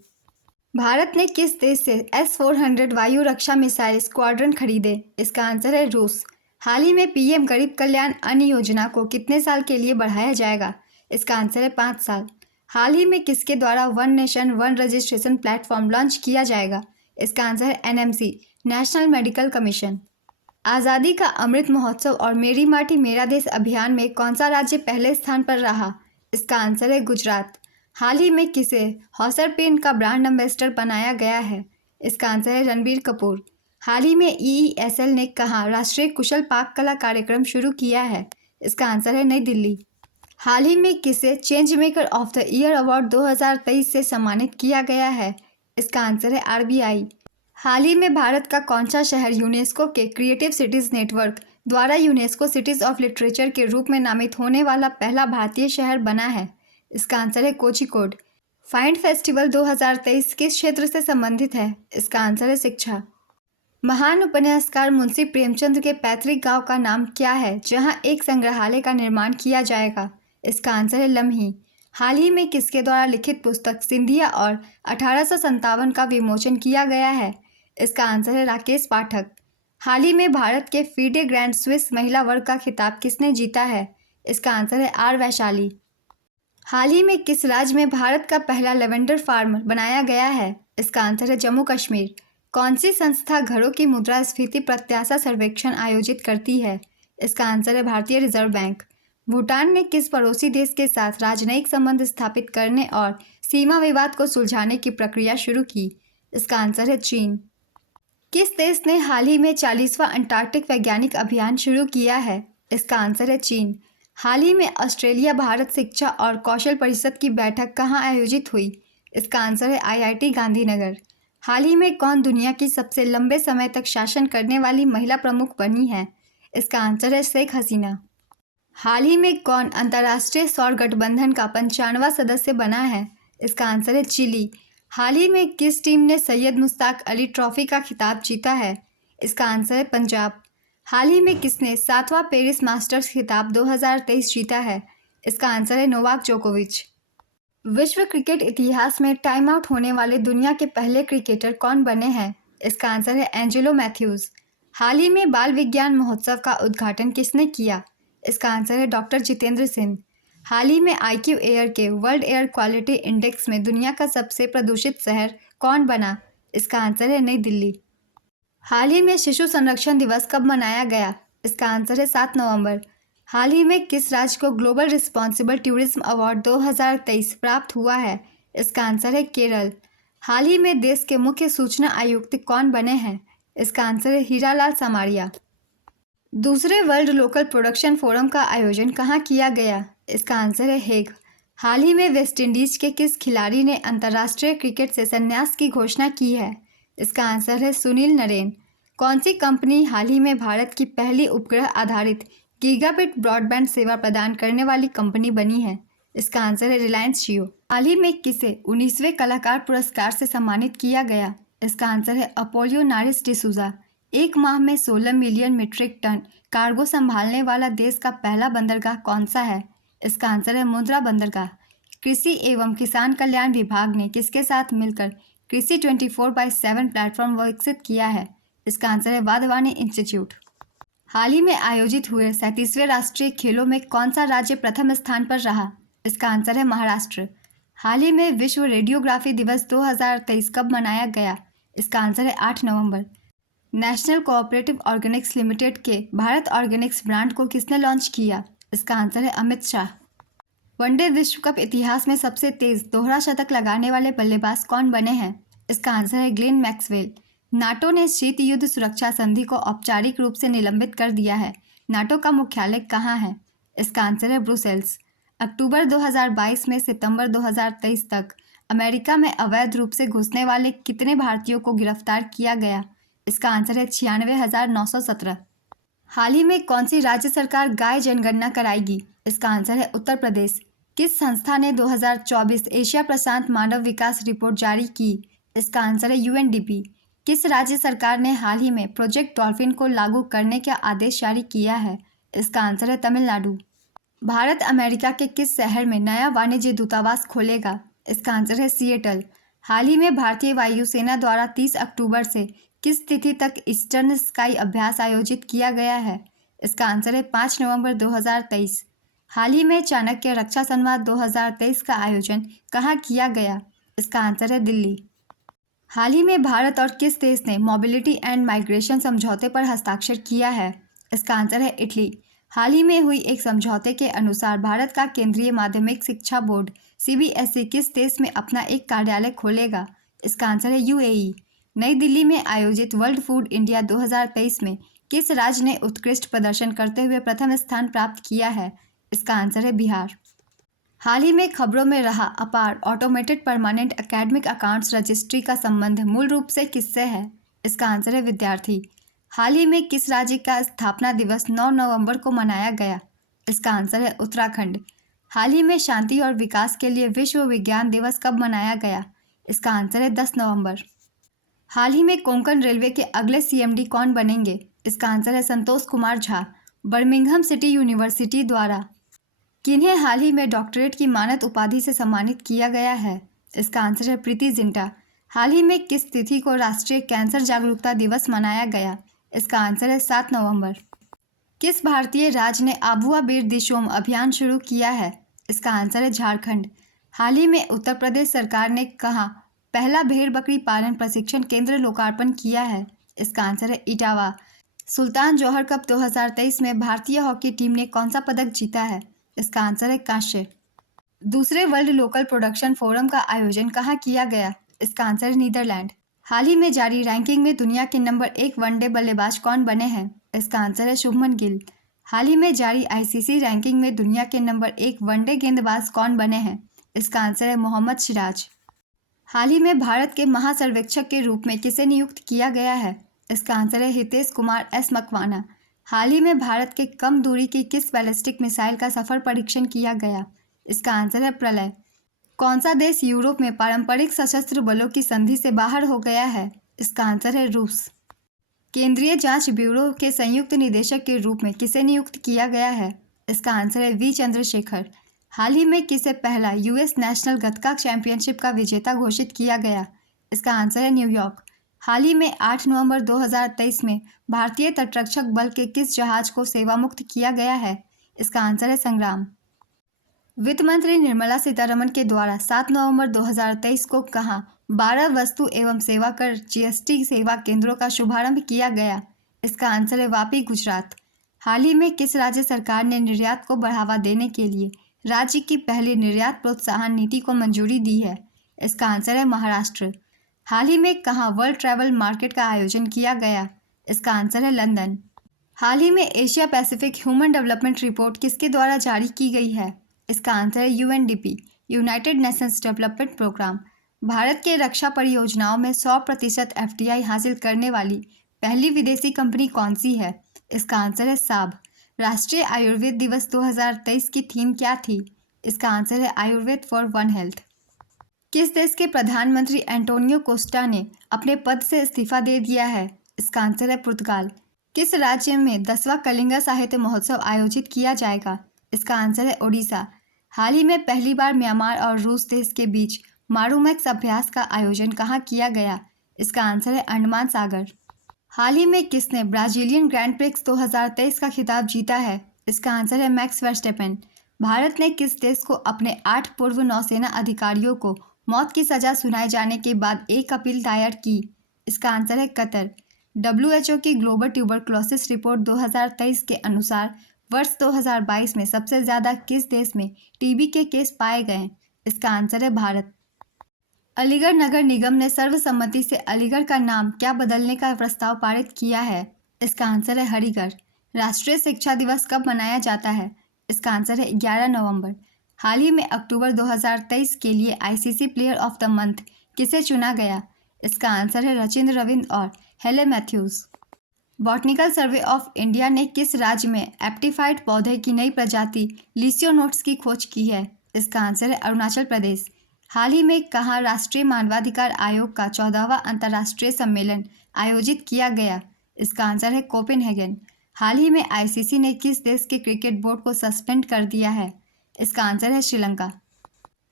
भारत ने किस देश से S-400 वायु रक्षा मिसाइल स्क्वाड्रन खरीदे? इसका आंसर है रूस। हाल ही में PM गरीब कल्याण अन्न योजना को कितने साल के लिए बढ़ाया जाएगा? इसका आंसर है 5 साल। हाल ही में किसके द्वारा one nation one registration platform launch किया जाएगा? इसका आंसर है NMC, नेशनल मेडिकल कमीशन। आज़ादी का अमृत महोत्सव और मेरी माटी मेरा देश अभियान में कौन सा राज्य पहले स्थान पर रहा? इसका आंसर है गुजरात। हाल ही में किसे हॉसर पेन का ब्रांड एम्बेसडर बनाया गया है? इसका आंसर है रणबीर कपूर। हाल ही में EESL ने कहाँ राष्ट्रीय कुशल पाक कला कार्यक्रम शुरू किया है? इसका आंसर है नई दिल्ली। हाल ही में किसे change maker of the year award 2023 से सम्मानित किया गया है? इसका आंसर है RBI। हाल ही में भारत का कौन सा शहर यूनेस्को के क्रिएटिव सिटीज़ नेटवर्क द्वारा यूनेस्को सिटीज़ ऑफ लिटरेचर के रूप में नामित होने वाला पहला भारतीय शहर बना है? इसका आंसर है कोझिकोड। फाइंड फेस्टिवल 2023 किस क्षेत्र से संबंधित है? इसका आंसर है शिक्षा। महान उपन्यासकार मुंशी प्रेमचंद के पैतृक गांव का नाम क्या है जहां एक संग्रहालय का निर्माण किया जाएगा? इसका आंसर है लम्ही। हाल ही में किसके द्वारा लिखित पुस्तक सिंधिया और 1857 का विमोचन किया गया है? इसका आंसर है राकेश पाठक। हाल ही में भारत के फीडे ग्रैंड स्विस महिला वर्ग का खिताब किसने जीता है? इसका आंसर है आर वैशाली। हाल ही में किस राज्य में भारत का पहला लेवेंडर फार्म बनाया गया है? इसका आंसर है जम्मू कश्मीर। कौन सी संस्था घरों की मुद्रास्फीति प्रत्याशा सर्वेक्षण आयोजित करती है? इसका आंसर है भारतीय रिजर्व बैंक। भूटान ने किस पड़ोसी देश के साथ राजनयिक संबंध स्थापित करने और सीमा विवाद को सुलझाने की प्रक्रिया शुरू की? इसका आंसर है चीन। किस देश ने हाल ही में 40वां अंटार्कटिक वैज्ञानिक अभियान शुरू किया है? इसका आंसर है चीन। हाल ही में ऑस्ट्रेलिया भारत शिक्षा और कौशल परिषद की बैठक कहाँ आयोजित हुई? इसका आंसर है IIT गांधीनगर। हाल ही में कौन दुनिया की सबसे लंबे समय तक शासन करने वाली महिला प्रमुख बनी है? इसका आंसर है शेख हसीना। हाल ही में कौन अंतर्राष्ट्रीय सौर गठबंधन का 95वां सदस्य बना है? इसका आंसर है चिली। हाल ही में किस टीम ने सैयद मुश्ताक अली ट्रॉफी का खिताब जीता है? इसका आंसर है पंजाब। हाल ही में किसने 7वां पेरिस मास्टर्स खिताब 2023 जीता है? इसका आंसर है नोवाक जोकोविच। विश्व क्रिकेट इतिहास में टाइम आउट होने वाले दुनिया के पहले क्रिकेटर कौन बने हैं? इसका आंसर है एंजेलो मैथ्यूज। हाल ही में बाल विज्ञान महोत्सव का उद्घाटन किसने किया? इसका आंसर है डॉक्टर जितेंद्र सिंह। हाल ही में IQ एयर के वर्ल्ड एयर क्वालिटी इंडेक्स में दुनिया का सबसे प्रदूषित शहर कौन बना? इसका आंसर है नई दिल्ली। हाल ही में शिशु संरक्षण दिवस कब मनाया गया? इसका आंसर है 7 नवंबर। हाल ही में किस राज्य को ग्लोबल रिस्पॉन्सिबल टूरिज्म अवार्ड 2023 प्राप्त हुआ है? इसका आंसर है केरल। हाल ही में देश के मुख्य सूचना आयुक्त कौन बने हैं? इसका आंसर है हीरालाल समारिया। दूसरे वर्ल्ड लोकल प्रोडक्शन फोरम का आयोजन कहाँ किया गया? इसका आंसर है हेग। हाल ही में वेस्टइंडीज के किस खिलाड़ी ने अंतर्राष्ट्रीय क्रिकेट से संन्यास की घोषणा की है? इसका आंसर है सुनील नरेन। कौन सी कंपनी हाल ही में भारत की पहली उपग्रह आधारित गीगाबिट ब्रॉडबैंड सेवा प्रदान करने वाली कंपनी बनी है? इसका आंसर है रिलायंस जियो। हाल ही में किसे 19वें कलाकार पुरस्कार से सम्मानित किया गया? इसका आंसर है अपोलियो नारिस डिसूजा। एक माह में 16 मिलियन मीट्रिक टन कार्गो संभालने वाला देश का पहला बंदरगाह कौन सा है? इसका आंसर है मुंद्रा बंदरगाह। कृषि एवं किसान कल्याण विभाग ने किसके साथ मिलकर कृषि 24/7 प्लेटफॉर्म विकसित किया है? इसका आंसर है वाधवानी इंस्टीट्यूट। हाल ही में आयोजित हुए 37वें राष्ट्रीय खेलों में कौन सा राज्य प्रथम स्थान पर रहा? इसका आंसर है महाराष्ट्र। हाल ही में विश्व रेडियोग्राफी दिवस 2023 कब मनाया गया? इसका आंसर है 8 नवंबर। नेशनल कोऑपरेटिव ऑर्गेनिक्स लिमिटेड के भारत ऑर्गेनिक्स ब्रांड को किसने लॉन्च किया? इसका आंसर है अमित शाह। वनडे विश्व कप इतिहास में सबसे तेज दोहरा शतक लगाने वाले बल्लेबाज कौन बने हैं? इसका आंसर है ग्लेन मैक्सवेल। नाटो ने शीत युद्ध सुरक्षा संधि को औपचारिक रूप से निलंबित कर दिया है। नाटो का मुख्यालय कहाँ है? इसका आंसर है ब्रुसेल्स। अक्टूबर 2022 में सितंबर 2023 तक अमेरिका में अवैध रूप से घुसने वाले कितने भारतीयों को गिरफ्तार किया गया? इसका आंसर है 96,917। हाल ही में कौन सी राज्य सरकार गाय जनगणना कराएगी? इसका आंसर है उत्तर प्रदेश। किस संस्था ने 2024 एशिया प्रशांत मानव विकास रिपोर्ट जारी की? इसका आंसर है UNDP। किस राज्य सरकार ने हाल ही में प्रोजेक्ट डॉल्फिन को लागू करने का आदेश जारी किया है? इसका आंसर है तमिलनाडु। भारत अमेरिका के किस शहर में नया वाणिज्य दूतावास खोलेगा? इसका आंसर है सिएटल। हाल ही में भारतीय वायुसेना द्वारा 30 अक्टूबर से किस तिथि तक ईस्टर्न स्काई अभ्यास आयोजित किया गया है? इसका आंसर है 5 नवंबर 2023। हाल ही में चाणक्य रक्षा संवाद 2023 का आयोजन कहाँ किया गया? इसका आंसर है दिल्ली। हाल ही में भारत और किस देश ने मोबिलिटी एंड माइग्रेशन समझौते पर हस्ताक्षर किया है? इसका आंसर है इटली। हाल ही में हुई एक समझौते के अनुसार भारत का केंद्रीय माध्यमिक शिक्षा बोर्ड CBSE किस देश में अपना एक कार्यालय खोलेगा? इसका आंसर है UAE। नई दिल्ली में आयोजित वर्ल्ड फूड इंडिया 2023 में किस राज्य ने उत्कृष्ट प्रदर्शन करते हुए प्रथम स्थान प्राप्त किया है? इसका आंसर है बिहार। हाल ही में खबरों में रहा अपार automated permanent academic accounts registry का संबंध मूल रूप से किससे है? इसका आंसर है विद्यार्थी। हाल ही में किस राज्य का स्थापना दिवस 9 नवंबर को मनाया गया? इसका आंसर है उत्तराखंड। हाल ही में शांति और विकास के लिए विश्व विज्ञान दिवस कब मनाया गया? इसका आंसर है 10 नवंबर। हाल ही में कोंकण रेलवे के अगले सीएमडी कौन बनेंगे? इसका आंसर है Santosh Kumar Jha. Birmingham city university द्वारा किन्हें हाल ही में डॉक्टरेट की मानद उपाधि से सम्मानित किया गया है? इसका आंसर है प्रीति जिंटा। हाल ही में किस तिथि को राष्ट्रीय कैंसर जागरूकता दिवस मनाया गया? इसका आंसर है 7 नवंबर। किस भारतीय राज्य ने आबुआ बीर दिशोम अभियान शुरू किया है? इसका आंसर है झारखंड। हाल ही में उत्तर प्रदेश सरकार ने कहाँ पहला भेड़ बकरी पालन प्रशिक्षण केंद्र लोकार्पण किया है? इसका आंसर है इटावा। सुल्तान जौहर कप 2023 में भारतीय हॉकी टीम ने कौन सा पदक जीता है? इसका आंसर है कांस्य। दूसरे वर्ल्ड लोकल प्रोडक्शन फोरम का आयोजन कहाँ किया गया? इसका आंसर है नीदरलैंड। हाल ही में जारी रैंकिंग में दुनिया के नंबर 1 वनडे बल्लेबाज कौन बने हैं? इसका आंसर है शुभमन गिल। हाल ही में जारी आईसीसी रैंकिंग में दुनिया के नंबर 1 वनडे गेंदबाज कौन बने हैं? इसका आंसर है मोहम्मद सिराज। हाल ही में भारत के महासर्वेक्षक के रूप में किसे नियुक्त किया गया है? इसका आंसर है हितेश कुमार एस मकवाना। हाल ही में भारत के कम दूरी की किस बैलिस्टिक मिसाइल का सफल परीक्षण किया गया? इसका आंसर है प्रलय। कौन सा देश यूरोप में पारंपरिक सशस्त्र बलों की संधि से बाहर हो गया है? इसका आंसर है रूस। केंद्रीय जांच ब्यूरो के संयुक्त निदेशक के रूप में किसे नियुक्त किया गया है? इसका आंसर है वी चंद्रशेखर। हाल ही में किसे पहला यूएस नेशनल गतका चैंपियनशिप का विजेता घोषित किया गया? इसका आंसर है न्यूयॉर्क। हाल ही में 8 नवंबर 2023 में भारतीय तटरक्षक बल के किस जहाज को सेवामुक्त किया गया है? इसका आंसर है संग्राम। वित्त मंत्री निर्मला सीतारमण के द्वारा 7 नवंबर 2023 को कहाँ 12 वस्तु एवं सेवा कर जीएसटी सेवा केंद्रों का शुभारंभ किया गया? इसका आंसर है वापी, गुजरात। हाल ही में किस राज्य सरकार ने निर्यात को बढ़ावा देने के लिए राज्य की पहली निर्यात प्रोत्साहन नीति को मंजूरी दी है? इसका आंसर है महाराष्ट्र। हाल ही में कहाँ वर्ल्ड ट्रैवल मार्केट का आयोजन किया गया? इसका आंसर है लंदन। हाल ही में Asia Pacific human development report किसके द्वारा जारी की गई है? इसका आंसर है UNDP, United Nations Development Programme. Bharat के रक्षा परियोजनाओं में 100% एफडीआई हासिल करने वाली पहली विदेशी कंपनी कौन सी है? इसका आंसर है साब। राष्ट्रीय आयुर्वेद दिवस 2023 की थीम क्या थी? इसका आंसर है आयुर्वेद फॉर वन हेल्थ। किस देश के प्रधानमंत्री एंटोनियो कोस्टा ने अपने पद से इस्तीफा दे दिया है? इसका आंसर है पुर्तगाल। किस राज्य में 10वां कलिंगा साहित्य महोत्सव आयोजित किया जाएगा? इसका आंसर है ओडिशा। हाल ही में पहली बार म्यांमार और रूस देश के बीच मारूमैक्स अभ्यास का आयोजन कहाँ किया गया? इसका आंसर है अंडमान सागर। हाल ही में किसने ब्राजीलियन ग्रैंड प्रिक्स 2023 का खिताब जीता है? इसका आंसर है मैक्स वर्स्टेपेन। भारत ने किस देश को अपने 8 पूर्व नौसेना अधिकारियों को मौत की सजा सुनाए जाने के बाद एक अपील दायर की? इसका आंसर है कतर। WHO की ग्लोबल ट्यूबरक्लोसिस रिपोर्ट 2023 के अनुसार वर्ष 2022 में सबसे ज़्यादा किस देश में टीबी के केस पाए गए? इसका आंसर है भारत। अलीगढ़ नगर निगम ने सर्वसम्मति से अलीगढ़ का नाम क्या बदलने का प्रस्ताव पारित किया है? इसका आंसर है हरिगढ़। राष्ट्रीय शिक्षा दिवस कब मनाया जाता है? इसका आंसर है 11 नवंबर। हाल ही में अक्टूबर 2023 के लिए ICC player of the month किसे चुना गया? इसका आंसर है रचिंद्र रविंद्र और Hayley Matthews. Botanical survey of India ने किस राज्य में एप्टिफाइड पौधे की नई प्रजाति लिसियोनोट्स की खोज की है? इसका आंसर है अरुणाचल प्रदेश। हाल ही में कहाँ राष्ट्रीय मानवाधिकार आयोग का 14वां अंतर्राष्ट्रीय सम्मेलन आयोजित किया गया? इसका आंसर है कोपेनहेगन। हाल ही में आईसीसी ने किस देश के क्रिकेट बोर्ड को सस्पेंड कर दिया है? इसका आंसर है श्रीलंका।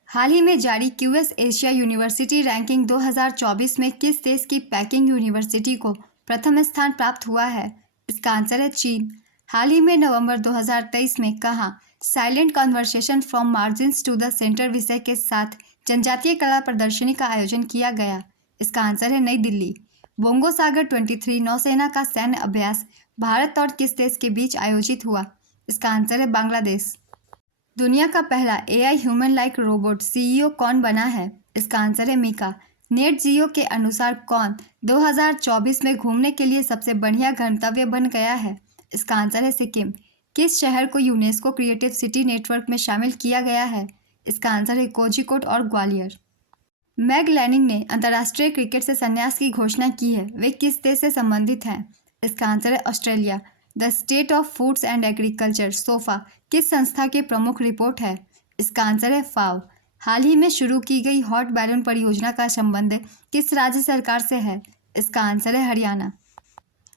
हाल ही में जारी क्यूएस एशिया यूनिवर्सिटी रैंकिंग 2024 में किस देश की पैकिंग यूनिवर्सिटी को प्रथम स्थान प्राप्त हुआ है? इसका आंसर है चीन। हाल ही में नवंबर 2023 में कहाँ silent conversation from margins to the centre विषय के साथ जनजातीय कला प्रदर्शनी का आयोजन किया गया? इसका आंसर है नई दिल्ली। बोंगो सागर 23 नौसेना का सैन्य अभ्यास भारत और किस देश के बीच आयोजित हुआ? इसका आंसर है बांग्लादेश। दुनिया का पहला AI human like robot CEO कौन बना है? इसका आंसर है मीका। नेट जियो के अनुसार कौन 2024 में घूमने के लिए सबसे बढ़िया गंतव्य बन गया है? इसका आंसर है सिक्किम। किस शहर को यूनेस्को क्रिएटिव सिटी नेटवर्क में शामिल किया गया है? इसका आंसर है कोझिकोड और ग्वालियर। मैग लैनिंग ने अंतर्राष्ट्रीय क्रिकेट से संन्यास की घोषणा की है। वे किस देश से संबंधित हैं? इसका आंसर है Australia. The state of foods and agriculture sofa किस संस्था की प्रमुख रिपोर्ट है? इसका आंसर है फाव। हाल ही में शुरू की गई हॉट बैलन परियोजना का संबंध किस राज्य सरकार से है? इसका आंसर है हरियाणा।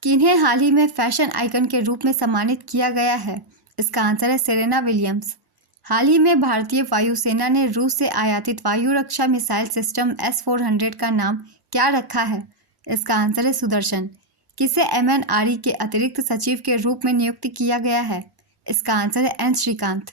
किन्हें हाल ही में फैशन आइकन के रूप में सम्मानित किया गया है? इसका आंसर है सेरेना विलियम्स। हाल ही में भारतीय वायुसेना ने रूस से आयातित वायु रक्षा मिसाइल सिस्टम S-400 का नाम क्या रखा है? इसका आंसर है सुदर्शन। किसे MNRE के अतिरिक्त सचिव के रूप में नियुक्त किया गया है? इसका आंसर है एन श्रीकांत।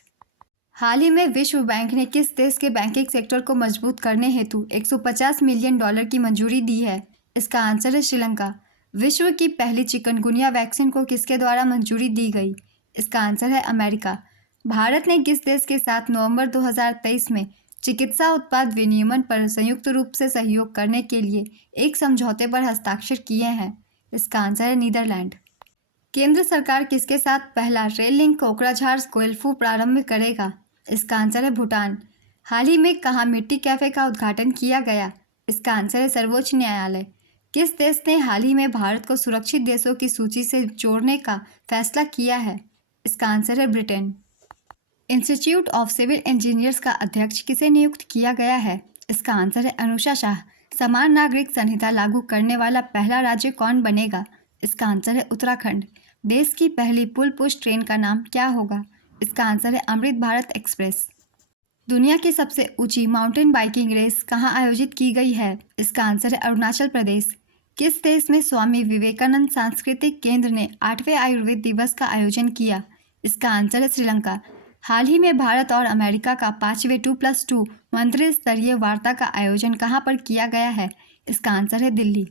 हाल ही में विश्व बैंक ने किस देश के बैंकिंग सेक्टर को मजबूत करने हेतु $150 मिलियन की मंजूरी दी है? इसका आंसर है श्रीलंका। विश्व की पहली चिकनगुनिया वैक्सीन को किसके द्वारा मंजूरी दी गई? इसका आंसर है अमेरिका। भारत ने किस देश के साथ नवंबर 2023 में चिकित्सा उत्पाद विनियमन पर संयुक्त रूप से सहयोग करने के लिए एक समझौते पर हस्ताक्षर किए हैं? इसका आंसर है नीदरलैंड। केंद्र सरकार किसके साथ पहला रेल लिंक कोकराझार कोयलफू प्रारंभ करेगा? इसका आंसर है भूटान। हाल ही में कहाँ मिट्टी कैफे का उद्घाटन किया गया? इसका आंसर है सर्वोच्च न्यायालय। किस देश ने हाल ही में भारत को सुरक्षित देशों की सूची से जोड़ने का फैसला किया है? इसका आंसर है Britain. Institute of civil engineers का अध्यक्ष किसे नियुक्त किया गया है? इसका आंसर है अनुषा शाह। समान नागरिक संहिता लागू करने वाला पहला राज्य कौन बनेगा? इसका आंसर है उत्तराखंड। देश की पहली पुल पुश ट्रेन का नाम क्या होगा? इसका आंसर है अमृत भारत एक्सप्रेस। दुनिया की सबसे ऊंची माउंटेन बाइकिंग रेस कहाँ आयोजित की गई है? इसका आंसर है अरुणाचल प्रदेश। किस देश में स्वामी विवेकानंद सांस्कृतिक केंद्र ने 8वें आयुर्वेद दिवस का आयोजन किया? इसका आंसर है श्रीलंका। हाल ही में भारत और अमेरिका का 5वें 2+2 मंत्री स्तरीय वार्ता का आयोजन कहाँ पर किया गया है? इसका आंसर है दिल्ली।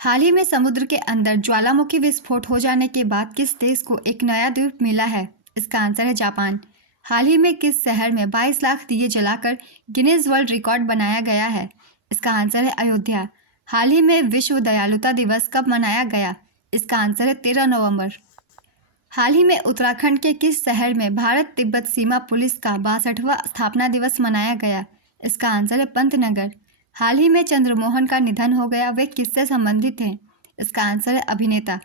हाल ही में समुद्र के अंदर ज्वालामुखी विस्फोट हो जाने के बाद किस देश को एक नया द्वीप मिला है? इसका आंसर है जापान। हाल ही में किस शहर में 22 लाख दिए जलाकर गिनीज वर्ल्ड रिकॉर्ड बनाया गया है? इसका आंसर है अयोध्या। हाल ही में विश्व दयालुता दिवस कब मनाया गया? इसका आंसर है 13 नवंबर। हाल ही में उत्तराखंड के किस शहर में भारत तिब्बत सीमा पुलिस का 62वां स्थापना दिवस मनाया गया? इसका आंसर है पंतनगर। हाल ही में चंद्रमोहन का निधन हो गया, वे किससे संबंधित हैं? इसका आंसर है अभिनेता।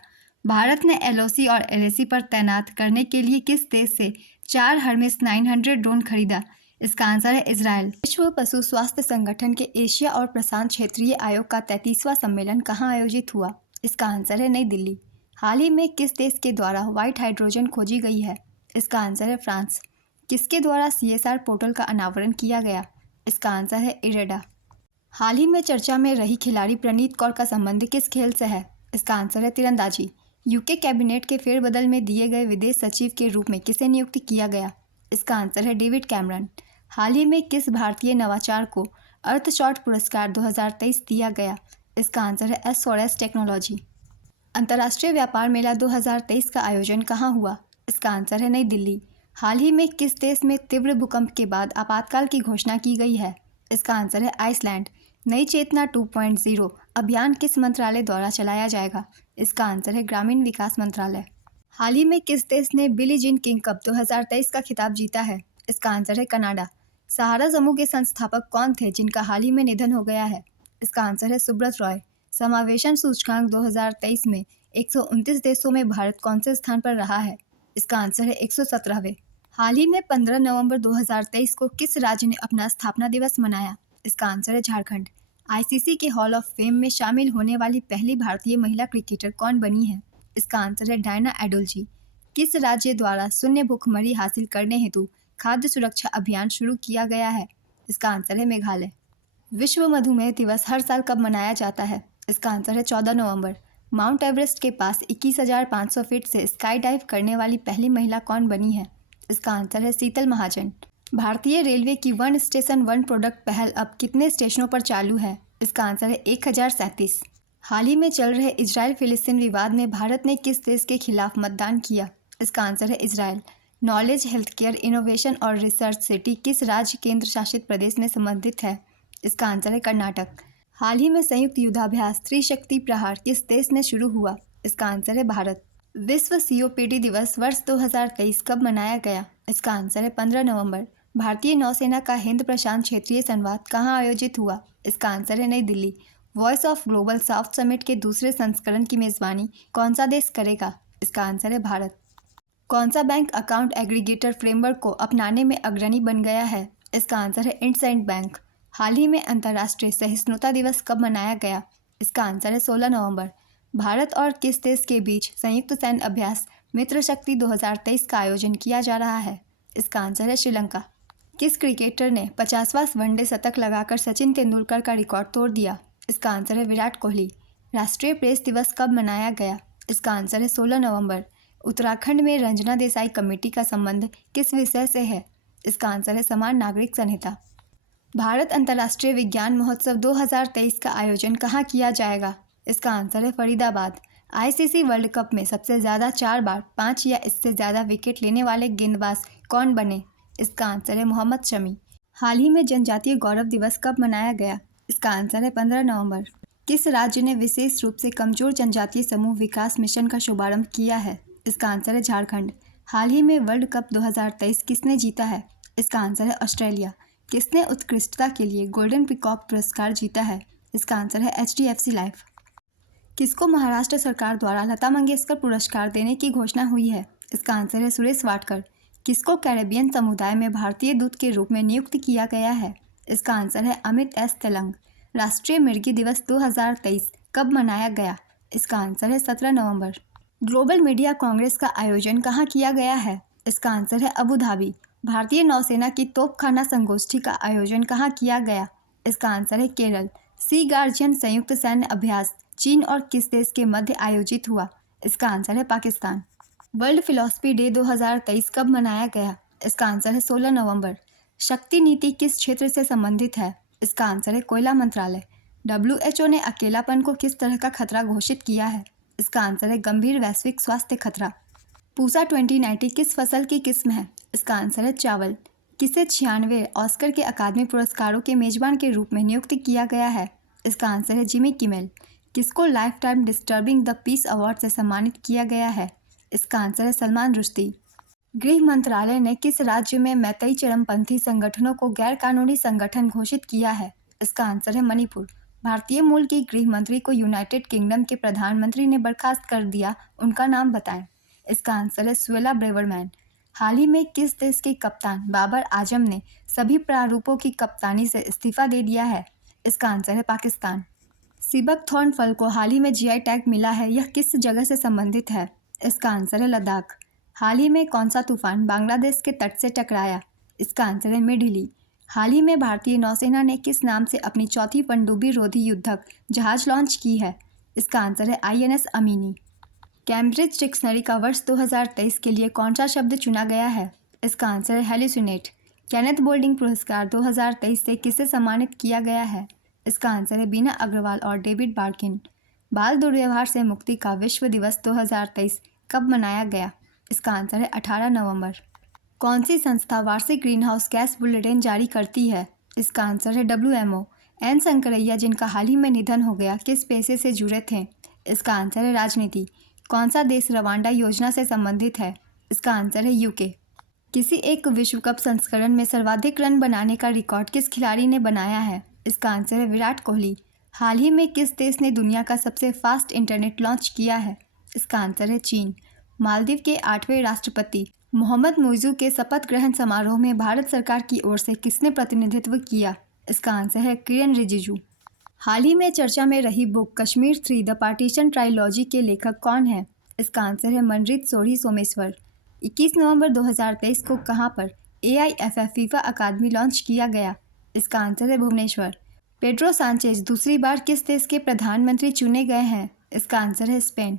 भारत ने LOC और LAC पर तैनात करने के लिए किस देश से 4 हर्मेस 900 ड्रोन खरीदा? इसका आंसर है इजराइल। विश्व पशु स्वास्थ्य संगठन के एशिया और प्रशांत क्षेत्रीय आयोग का 33वां सम्मेलन कहाँ आयोजित हुआ? इसका आंसर है नई दिल्ली। हाल ही में किस देश के द्वारा व्हाइट हाइड्रोजन खोजी गई है? इसका आंसर है फ्रांस। किसके द्वारा CSR पोर्टल का अनावरण किया गया? इसका आंसर है इरेडा। हाल ही में चर्चा में रही खिलाड़ी प्रणीत कौर का संबंध किस खेल से है? इसका आंसर है तीरंदाजी। UK कैबिनेट के फेरबदल में दिए गए विदेश सचिव के रूप में किसे नियुक्त किया गया? इसका आंसर है डेविड कैमरन। हाल ही में किस भारतीय नवाचार को अर्थशॉट पुरस्कार 2023 दिया गया? इसका आंसर है S4S टेक्नोलॉजी। अंतर्राष्ट्रीय व्यापार मेला 2023 का आयोजन कहाँ हुआ? इसका आंसर है नई दिल्ली। हाल ही में किस देश में तीव्र भूकंप के बाद आपातकाल की घोषणा की गई है? इसका आंसर है आइसलैंड। नई चेतना 2.0 अभियान किस मंत्रालय द्वारा चलाया जाएगा? इसका आंसर है ग्रामीण विकास मंत्रालय। हाल ही में किस देश ने बिली जीन किंग कप 2023 का खिताब जीता है? इसका आंसर है कनाडा। सहारा समूह के संस्थापक कौन थे जिनका हाल ही में निधन हो गया है? इसका आंसर है सुब्रत रॉय। समावेशन सूचकांक 2023 में 129 देशों में भारत कौन से स्थान पर रहा है? इसका आंसर है 117वें। हाल ही में 15 नवंबर 2023 को किस राज्य ने अपना स्थापना दिवस मनाया? इसका आंसर है झारखंड। ICC के हॉल ऑफ फेम में शामिल होने वाली पहली भारतीय महिला क्रिकेटर कौन बनी है? इसका आंसर है डायना एडोल्जी। किस राज्य द्वारा शून्य भूखमरी हासिल करने हेतु खाद्य सुरक्षा अभियान शुरू किया गया है? इसका आंसर है मेघालय। विश्व मधुमेह दिवस हर साल कब मनाया जाता है? इसका आंसर है 14 नवंबर। माउंट एवरेस्ट के पास 21,500 फीट से स्काई डाइव करने वाली पहली महिला कौन बनी है? इसका आंसर है शीतल महाजन। भारतीय रेलवे की वन स्टेशन वन प्रोडक्ट पहल अब कितने स्टेशनों पर चालू है? इसका आंसर है 1037। हाल ही में चल रहे इजराइल फिलिस्तीन विवाद में भारत ने किस देश के खिलाफ मतदान किया? इसका आंसर है Israel. Knowledge, health care, innovation और रिसर्च सिटी किस राज्य केंद्र शासित प्रदेश में संबंधित है? इसका आंसर है कर्नाटक। हाल ही में संयुक्त युद्धाभ्यास त्रिशक्ति प्रहार किस देश में शुरू हुआ? इसका आंसर है भारत। विश्व COPD दिवस वर्ष 2023 कब मनाया गया? इसका आंसर है 15 नवंबर। भारतीय नौसेना का हिंद प्रशांत क्षेत्रीय संवाद कहाँ आयोजित हुआ? इसका आंसर है नई Delhi. Voice of global south summit के दूसरे संस्करण की मेजबानी कौन सा देश करेगा? इसका आंसर है भारत। कौन सा बैंक अकाउंट एग्रीगेटर फ्रेमवर्क को अपनाने में अग्रणी बन गया है? इसका आंसर है इंडसइंड बैंक। हाल ही में अंतर्राष्ट्रीय सहिष्णुता दिवस कब मनाया गया? इसका आंसर है 16 नवंबर। भारत और किस देश के बीच संयुक्त सैन्य अभ्यास मित्र शक्ति 2023 का आयोजन किया जा रहा है? इसका आंसर है श्रीलंका। किस क्रिकेटर ने 50वां वनडे शतक लगाकर सचिन तेंदुलकर का रिकॉर्ड तोड़ दिया? इसका आंसर है विराट कोहली। राष्ट्रीय प्रेस दिवस कब मनाया गया? इसका आंसर है 16 नवंबर। उत्तराखंड में रंजना देसाई कमेटी का संबंध किस विषय से है? इसका आंसर है समान नागरिक संहिता। भारत अंतर्राष्ट्रीय विज्ञान महोत्सव 2023 का आयोजन कहाँ किया जाएगा? इसका आंसर है फरीदाबाद। आईसीसी वर्ल्ड कप में सबसे ज़्यादा 4 बार 5 या इससे ज़्यादा विकेट लेने वाले गेंदबाज कौन बने? इसका आंसर है मोहम्मद शमी। हाल ही में जनजातीय गौरव दिवस कब मनाया गया? इसका आंसर है 15 नवंबर। किस राज्य ने विशेष रूप से कमजोर जनजातीय समूह विकास मिशन का शुभारंभ किया है? इसका आंसर है झारखंड। हाल ही में वर्ल्ड कप 2023 किसने जीता है? इसका आंसर है ऑस्ट्रेलिया। किसने उत्कृष्टता के लिए गोल्डन पीकॉक पुरस्कार जीता है? इसका आंसर है HDFC लाइफ। किसको महाराष्ट्र सरकार द्वारा लता मंगेशकर पुरस्कार देने की घोषणा हुई है? इसका आंसर है सुरेश वाडकर। किसको कैरेबियन समुदाय में भारतीय दूत के रूप में नियुक्त किया गया है? इसका आंसर है अमित एस तेलंग। राष्ट्रीय मिर्गी दिवस 2023 कब मनाया गया? इसका आंसर है 17 नवंबर। ग्लोबल मीडिया कांग्रेस का आयोजन कहाँ किया गया है? इसका आंसर है अबू धाबी। भारतीय नौसेना की तोपखाना संगोष्ठी का आयोजन कहाँ किया गया? इसका आंसर है केरल। सी गार्जियन संयुक्त सैन्य अभ्यास चीन और किस देश के मध्य आयोजित हुआ? इसका आंसर है पाकिस्तान। वर्ल्ड फिलॉसफी डे 2023 कब मनाया गया? इसका आंसर है 16 नवंबर। शक्ति नीति किस क्षेत्र से संबंधित है? इसका आंसर है कोयला मंत्रालय। WHO ने अकेलापन को किस तरह का खतरा घोषित किया है? इसका आंसर है गंभीर वैश्विक स्वास्थ्य खतरा। पूसा 2090 किस फसल की किस्म है? इसका आंसर है चावल। किसे 96वें ऑस्कर के अकादमी पुरस्कारों के मेजबान के रूप में नियुक्त किया गया है? इसका आंसर है जिमी किमेल। किसको life time disturbing the peace award से सम्मानित किया गया है? इसका आंसर है सलमान रुश्दी। गृह मंत्रालय ने किस राज्य में मैतेई चरमपंथी संगठनों को गैर कानूनी संगठन घोषित किया है? इसका आंसर है मणिपुर। भारतीय मूल की गृह मंत्री को यूनाइटेड किंगडम के प्रधानमंत्री ने बर्खास्त कर दिया, उनका नाम बताएं। इसका आंसर है सुएला ब्रेवरमैन। हाल ही में किस देश के कप्तान बाबर आजम ने सभी प्रारूपों की कप्तानी से इस्तीफा दे दिया है? इसका आंसर है पाकिस्तान। सिबक थॉर्न फल को हाल ही में GI टैग मिला है, यह किस जगह से संबंधित है? इसका आंसर है लद्दाख। हाल ही में कौन सा तूफान बांग्लादेश के तट से टकराया? इसका आंसर है मिडहिली। हाल ही में भारतीय नौसेना ने किस नाम से अपनी चौथी पनडुब्बी रोधी युद्धक जहाज लॉन्च की है? इसका आंसर है INS अमीनी। कैम्ब्रिज डिक्शनरी का वर्ष 2023 के लिए कौन सा शब्द चुना गया है? इसका आंसर है हेलुसिनेट। केनेथ बोल्डिंग पुरस्कार 2023 से किसे सम्मानित किया गया है? इसका आंसर है बीना अग्रवाल और डेविड बार्किन। बाल दुर्व्यवहार से मुक्ति का विश्व दिवस 2023 कब मनाया गया? इसका आंसर है 18 नवंबर। कौन सी संस्था वार्षिक ग्रीनहाउस गैस बुलेटिन जारी करती है? इसका आंसर है WMO। एन शंकरैया जिनका हाल ही में निधन हो गया किस पेशे से जुड़े थे? इसका आंसर है राजनीति। कौन सा देश रवांडा योजना से संबंधित है? इसका आंसर है UK। किसी एक विश्व कप संस्करण में सर्वाधिक रन बनाने का रिकॉर्ड किस खिलाड़ी ने बनाया है? इसका आंसर है विराट कोहली। हाल ही में किस देश ने दुनिया का सबसे फास्ट इंटरनेट लॉन्च किया है? इसका आंसर है चीन। मालदीव के 8वें राष्ट्रपति मोहम्मद मुइज़ू के शपथ ग्रहण समारोह में भारत सरकार की ओर से किसने प्रतिनिधित्व किया? इसका आंसर है किरेन रिजिजू। हाल ही में चर्चा में रही book Kashmir 3 the partition trilogy के लेखक कौन है? इसका आंसर है मनरीत सोढ़ी सोमेश्वर। 21 नवंबर 2023 को कहां पर AIFF फीफा अकादमी लॉन्च किया गया? इसका आंसर है भुवनेश्वर। पेड्रो सांचेज दूसरी बार किस देश के प्रधानमंत्री चुने गए हैं? इसका आंसर है स्पेन।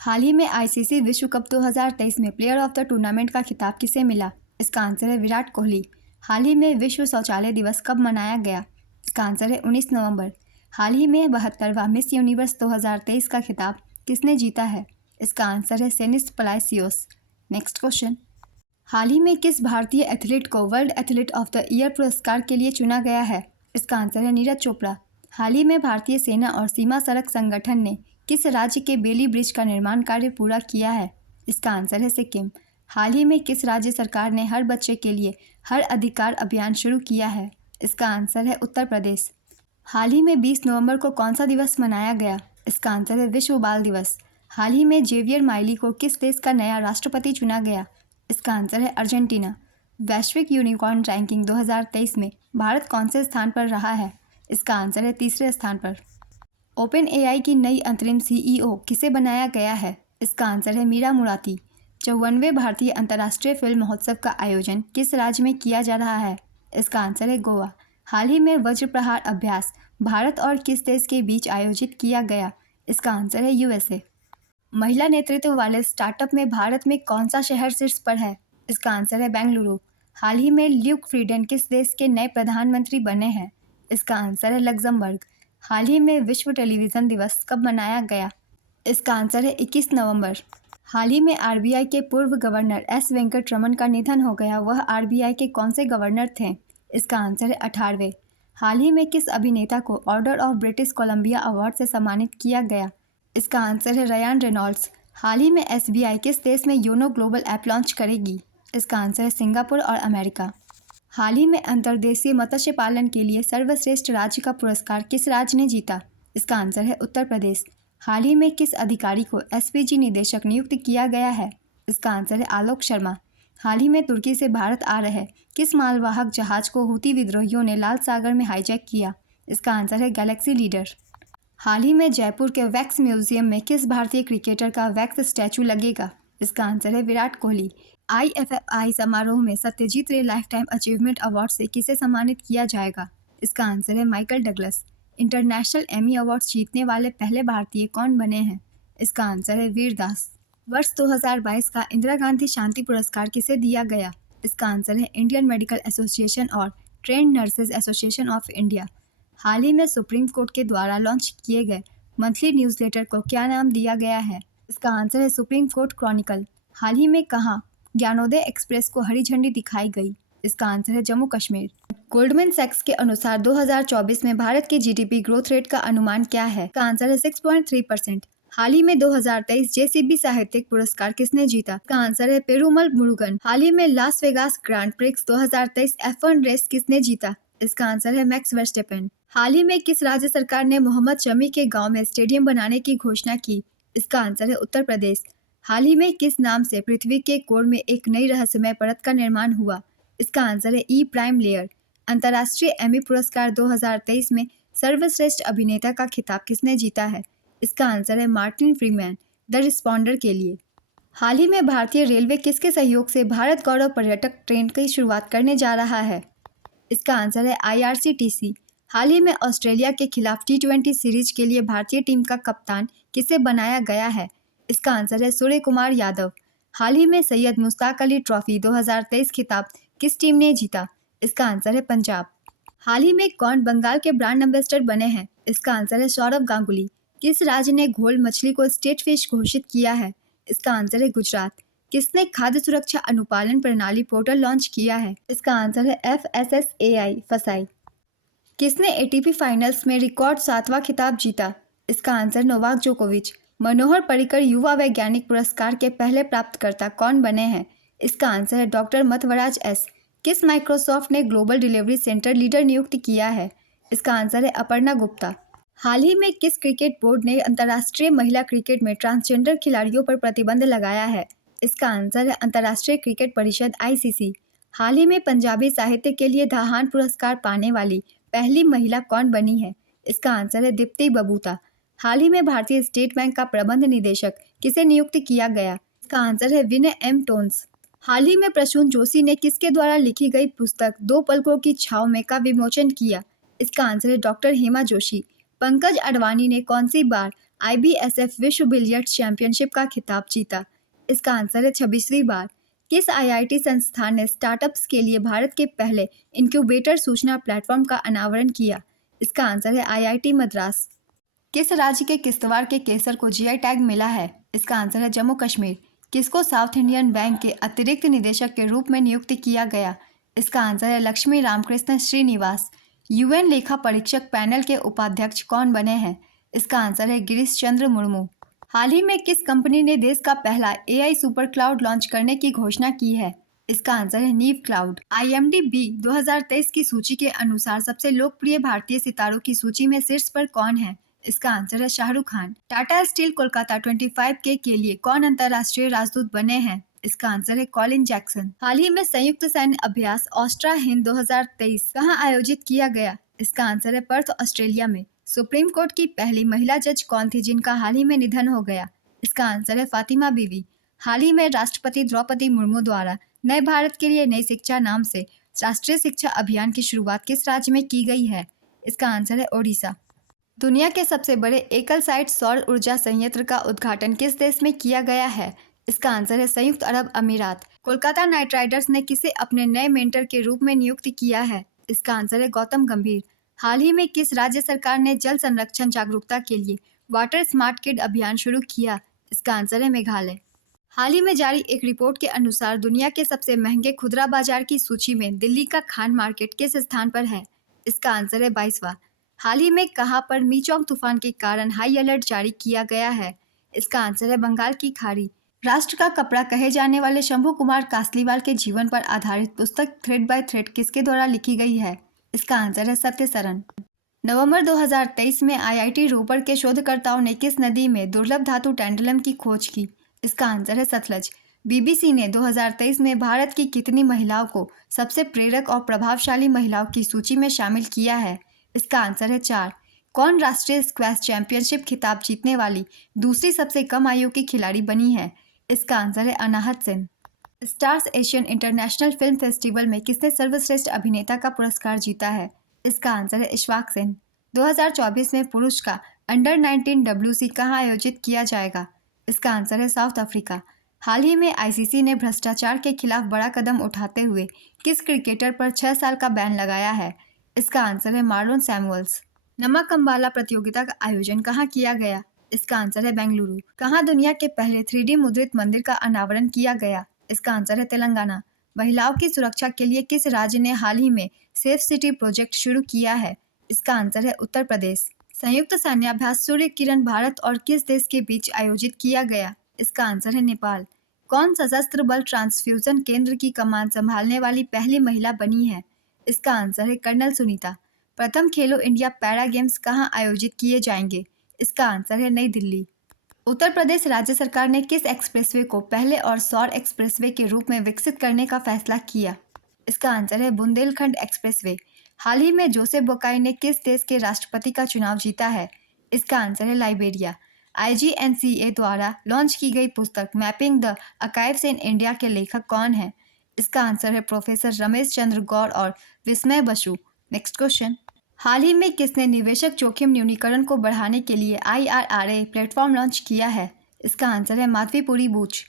हाल ही में ICC विश्व कप 2023 में प्लेयर ऑफ द टूर्नामेंट का खिताब किसे मिला? इसका आंसर है विराट कोहली। हाल ही में विश्व शौचालय दिवस कब मनाया गया? इसका आंसर है 19 नवंबर। हाल ही में 72वां मिस यूनिवर्स 2023 का खिताब किसने जीता है? इसका आंसर है सेनिस पलासियोस। Next question. हाल ही में किस भारतीय एथलीट को world athlete of the year पुरस्कार के लिए चुना गया है? इसका आंसर है नीरज चोपड़ा। हाल ही में भारतीय सेना और सीमा सड़क संगठन ने किस राज्य के बेली ब्रिज का निर्माण कार्य पूरा किया है? इसका आंसर है सिक्किम। हाल ही में किस राज्य सरकार ने हर बच्चे के लिए हर अधिकार अभियान शुरू किया है? इसका आंसर है उत्तर प्रदेश। हाल ही में 20 नवंबर को कौन सा दिवस मनाया गया? इसका आंसर है विश्व बाल दिवस। हाल ही में जेवियर माइली को किस देश का नया राष्ट्रपति चुना गया? इसका आंसर है अर्जेंटीना। वैश्विक यूनिकॉर्न रैंकिंग 2023 में भारत कौन से स्थान पर रहा है? इसका आंसर है तीसरे स्थान पर। ओपन एआई की नई अंतरिम सीईओ किसे बनाया गया है? इसका आंसर है मीरा मुराती। 54वें भारतीय अंतर्राष्ट्रीय फिल्म महोत्सव का आयोजन किस राज्य में किया जा रहा है? इसका आंसर है गोवा। हाल ही में वज्र प्रहार अभ्यास भारत और किस देश के बीच आयोजित किया गया? इसका आंसर है यूएसए। महिला नेतृत्व वाले स्टार्टअप में भारत में कौन सा शहर शीर्ष पर है? इसका आंसर है बेंगलुरु। हाल ही में ल्यूक फ्रीडन किस देश के नए प्रधानमंत्री बने हैं? इसका आंसर है लग्जमबर्ग। हाल ही में विश्व टेलीविज़न दिवस कब मनाया गया? इसका आंसर है 21 नवंबर। हाल ही में आरबीआई के पूर्व गवर्नर एस वेंकटरमन का निधन हो गया। वह आरबीआई के कौन से गवर्नर थे? इसका आंसर है 18वें। हाल ही में किस अभिनेता को order of British Columbia award से सम्मानित किया गया? इसका आंसर है रयान रेनॉल्ड्स। हाल ही में एसबीआई किस देश में योनो ग्लोबल ऐप लॉन्च करेगी? इसका आंसर है सिंगापुर और अमेरिका। हाल ही में अंतर्देशीय मत्स्य पालन के लिए सर्वश्रेष्ठ राज्य का पुरस्कार किस राज्य ने जीता? इसका आंसर है उत्तर प्रदेश। हाल ही में किस अधिकारी को एसपीजी निदेशक नियुक्त किया गया है? इसका आंसर है आलोक शर्मा। हाल ही में तुर्की से भारत आ रहे किस मालवाहक जहाज को हूती विद्रोहियों ने लाल सागर में हाईजैक किया? इसका आंसर है गैलेक्सी लीडर। हाल ही में जयपुर के वैक्स म्यूजियम में किस भारतीय क्रिकेटर का वैक्स स्टैचू लगेगा? इसका आंसर है विराट कोहली। आईएफएफआई समारोह में सत्यजीत रे लाइफ टाइम अचीवमेंट अवार्ड से किसे सम्मानित किया जाएगा? इसका आंसर है Michael Douglas. International Emmy awards जीतने वाले पहले भारतीय कौन बने हैं? इसका आंसर है वीर दास। वर्ष 2022 का इंदिरा गांधी शांति पुरस्कार किसे दिया गया? इसका आंसर है इंडियन मेडिकल एसोसिएशन और trained nurses association of India. हाल ही में सुप्रीम कोर्ट के द्वारा लॉन्च किए गए मंथली न्यूज़लेटर को क्या नाम दिया गया है? इसका आंसर है सुप्रीम कोर्ट क्रॉनिकल। हाल ही में कहाँ ज्ञानोदय एक्सप्रेस को हरी झंडी दिखाई गई? इसका आंसर है जम्मू कश्मीर। गोल्डमैन सैक्स के अनुसार 2024 में भारत की जीडीपी ग्रोथ रेट का अनुमान क्या है? इसका आंसर है 6.3%। हाल ही में 2023 जेसीबी साहित्यिक पुरस्कार किसने जीता? इसका आंसर है पेरुमल मुरुगन। हाल ही में Las Vegas Grand Prix 2023 F1 race किसने जीता? इसका आंसर है मैक्स वर्स्टेपेन। हाल ही में किस राज्य सरकार ने मोहम्मद शमी के गांव में स्टेडियम बनाने की घोषणा की? इसका आंसर है उत्तर प्रदेश। हाल ही में किस नाम से पृथ्वी के कोर में एक नई रहस्यमय परत का निर्माण हुआ? इसका आंसर है ई प्राइम लेयर। अंतर्राष्ट्रीय एमी पुरस्कार 2023 में सर्वश्रेष्ठ अभिनेता का खिताब किसने जीता है? इसका आंसर है मार्टिन फ्रीमैन द रिस्पॉन्डर के लिए। हाल ही में भारतीय रेलवे किसके सहयोग से भारत गौरव पर्यटक ट्रेन की शुरुआत करने जा रहा है? इसका आंसर है आईआरसीटीसी। हाल ही में ऑस्ट्रेलिया के खिलाफ टी20 सीरीज के लिए भारतीय टीम का कप्तान किसे बनाया गया है? इसका आंसर है सूर्य कुमार यादव। हाल ही में सैयद मुश्ताक अली ट्रॉफी 2023 खिताब किस टीम ने जीता? इसका आंसर है पंजाब। हाल ही में कौन बंगाल के ब्रांड एम्बेसडर बने हैं? इसका आंसर है सौरव गांगुली। किस राज्य ने घोल मछली को स्टेट फिश घोषित किया है? इसका आंसर है गुजरात। किसने खाद्य सुरक्षा अनुपालन प्रणाली पोर्टल लॉन्च किया है? इसका आंसर है FSSAI फसाई। किसने एटीपी फाइनल्स में रिकॉर्ड 7वां खिताब जीता? इसका आंसर नोवाक जोकोविच। मनोहर पर्रिकर युवा वैज्ञानिक पुरस्कार के पहले प्राप्तकर्ता कौन बने हैं? इसका आंसर है डॉक्टर मथवराज एस। किस माइक्रोसॉफ्ट ने ग्लोबल डिलीवरी सेंटर लीडर नियुक्त किया है? इसका आंसर है अपर्णा गुप्ता। हाल ही में किस क्रिकेट बोर्ड ने अंतर्राष्ट्रीय महिला क्रिकेट में ट्रांसजेंडर खिलाड़ियों पर प्रतिबंध लगाया है? इसका आंसर है अंतर्राष्ट्रीय क्रिकेट परिषद ICC। हाल ही में पंजाबी साहित्य के लिए दाहान पुरस्कार पाने वाली पहली महिला कौन बनी है? इसका आंसर है दीप्ति बबूता। हाल ही में भारतीय स्टेट बैंक का प्रबंध निदेशक किसे नियुक्त किया गया? इसका आंसर है विनय M टोन्स। हाल ही में प्रसून जोशी ने किसके द्वारा लिखी गई पुस्तक दो पलकों की छाव में का विमोचन किया? इसका आंसर है डॉक्टर हेमा जोशी। पंकज अडवाणी ने कौन सी बार IBSF विश्व बिलियर्ड्स चैंपियनशिप का खिताब जीता? इसका आंसर है 26वीं बार। किस IIT संस्थान ने स्टार्टअप्स के लिए भारत के पहले इंक्यूबेटर सूचना प्लेटफॉर्म का अनावरण किया? इसका आंसर है IIT मद्रास। किस राज्य के किश्तवाड़ के केसर को GI टैग मिला है? इसका आंसर है जम्मू कश्मीर। किसको साउथ इंडियन बैंक के अतिरिक्त निदेशक के रूप में नियुक्त किया गया? इसका आंसर है लक्ष्मी रामकृष्ण श्रीनिवास। UN लेखा परीक्षक पैनल के उपाध्यक्ष कौन बने हैं? इसका आंसर है गिरीश चंद्र मुर्मू। हाल ही में किस कंपनी ने देश का पहला AI सुपर क्लाउड लॉन्च करने की घोषणा की है? इसका आंसर है नीव क्लाउड। IMDb 2023 की सूची के अनुसार सबसे लोकप्रिय भारतीय सितारों की सूची में शीर्ष पर कौन है? इसका आंसर है शाहरुख खान। टाटा स्टील कोलकाता 25K के लिए कौन अंतर्राष्ट्रीय राजदूत बने हैं? इसका आंसर है कॉलिन जैक्सन। हाल ही में संयुक्त सैन्य अभ्यास ऑस्ट्रा हिंद 2023 कहाँ आयोजित किया गया? इसका आंसर है पर्थ, ऑस्ट्रेलिया में। सुप्रीम कोर्ट की पहली महिला जज कौन थी जिनका हाल ही में निधन हो गया? इसका आंसर है फातिमा बीवी। हाल ही में राष्ट्रपति द्रौपदी मुर्मू द्वारा नए भारत के लिए नई शिक्षा नाम से राष्ट्रीय शिक्षा अभियान की शुरुआत किस राज्य में की गई है? इसका आंसर है ओडिशा। दुनिया के सबसे बड़े एकल साइट सौर ऊर्जा संयंत्र का उद्घाटन किस देश में किया गया है? इसका आंसर है संयुक्त अरब अमीरात। कोलकाता नाइट राइडर्स ने किसे अपने नए मेंटर के रूप में नियुक्त किया है? इसका आंसर है गौतम गंभीर। हाल ही में किस राज्य सरकार ने जल संरक्षण जागरूकता के लिए वाटर स्मार्ट किड अभियान शुरू किया? इसका आंसर है मेघालय। हाल ही में जारी एक रिपोर्ट के अनुसार दुनिया के सबसे महंगे खुदरा बाजार की सूची में दिल्ली का खान मार्केट किस स्थान पर है? इसका आंसर है 22वां। हाल ही में कहां पर मीचोंग तूफान के कारण हाई अलर्ट जारी किया गया है? इसका आंसर है बंगाल की खाड़ी। राष्ट्र का कपड़ा कहे जाने वाले शंभू कुमार कासलीवाल के जीवन पर आधारित पुस्तक थ्रेड बाय थ्रेड किसके द्वारा लिखी गई है? इसका आंसर है सत्य सरन। नवंबर 2023 में आईआईटी रोपर के शोधकर्ताओं ने किस नदी में दुर्लभ धातु टैंटलम की खोज की? इसका आंसर है सतलज। बीबीसी ने 2023 में भारत की कितनी महिलाओं को सबसे प्रेरक और प्रभावशाली महिलाओं की सूची में शामिल किया है? इसका आंसर है 4। कौन राष्ट्रीय स्क्वैश चैंपियनशिप खिताब जीतने वाली दूसरी सबसे कम आयु की खिलाड़ी बनी है? इसका आंसर है Anahat Singh. Stars Asian international film festival में किसने सर्वश्रेष्ठ अभिनेता का पुरस्कार जीता है? इसका आंसर है इशफाक सेन। 2024 में पुरुष का अंडर 19 WC कहाँ आयोजित किया जाएगा? इसका आंसर है साउथ अफ्रीका। हाल ही में आईसीसी ने भ्रष्टाचार के खिलाफ बड़ा कदम उठाते हुए किस क्रिकेटर पर 6 साल का बैन लगाया है? इसका आंसर है मार्लोन सैमुअल्स। नमक अम्बाला प्रतियोगिता का आयोजन कहाँ किया गया? इसका आंसर है बेंगलुरु। कहाँ दुनिया के पहले 3D मुद्रित मंदिर का अनावरण किया गया? इसका आंसर है तेलंगाना। महिलाओं की सुरक्षा के लिए किस राज्य ने हाल ही में सेफ सिटी प्रोजेक्ट शुरू किया है? इसका आंसर है उत्तर प्रदेश। संयुक्त सैन्याभ्यास सूर्य किरण भारत और किस देश के बीच आयोजित किया गया? इसका आंसर है नेपाल। कौन सशस्त्र बल ट्रांसफ्यूजन केंद्र की कमान संभालने वाली पहली महिला बनी है? इसका आंसर है कर्नल सुनीता। प्रथम खेलो इंडिया पैरा गेम्स कहाँ आयोजित किए जाएंगे? इसका आंसर है नई दिल्ली। उत्तर प्रदेश राज्य सरकार ने किस एक्सप्रेसवे को पहले और सौर एक्सप्रेसवे के रूप में विकसित करने का फैसला किया? इसका आंसर है बुंदेलखंड एक्सप्रेसवे। हाल ही में जोसेफ बोकाई ने किस देश के राष्ट्रपति का चुनाव जीता है? इसका आंसर है लाइबेरिया। IGNCA द्वारा लॉन्च की गई पुस्तक mapping the archives in India के लेखक कौन है? इसका आंसर है प्रोफेसर रमेश चंद्र गौर और विस्मय बसु। Next question. हाल ही में किसने निवेशक जोखिम न्यूनीकरण को बढ़ाने के लिए IRRA प्लेटफॉर्म लॉन्च किया है? इसका आंसर है माधवीपुरी बूच।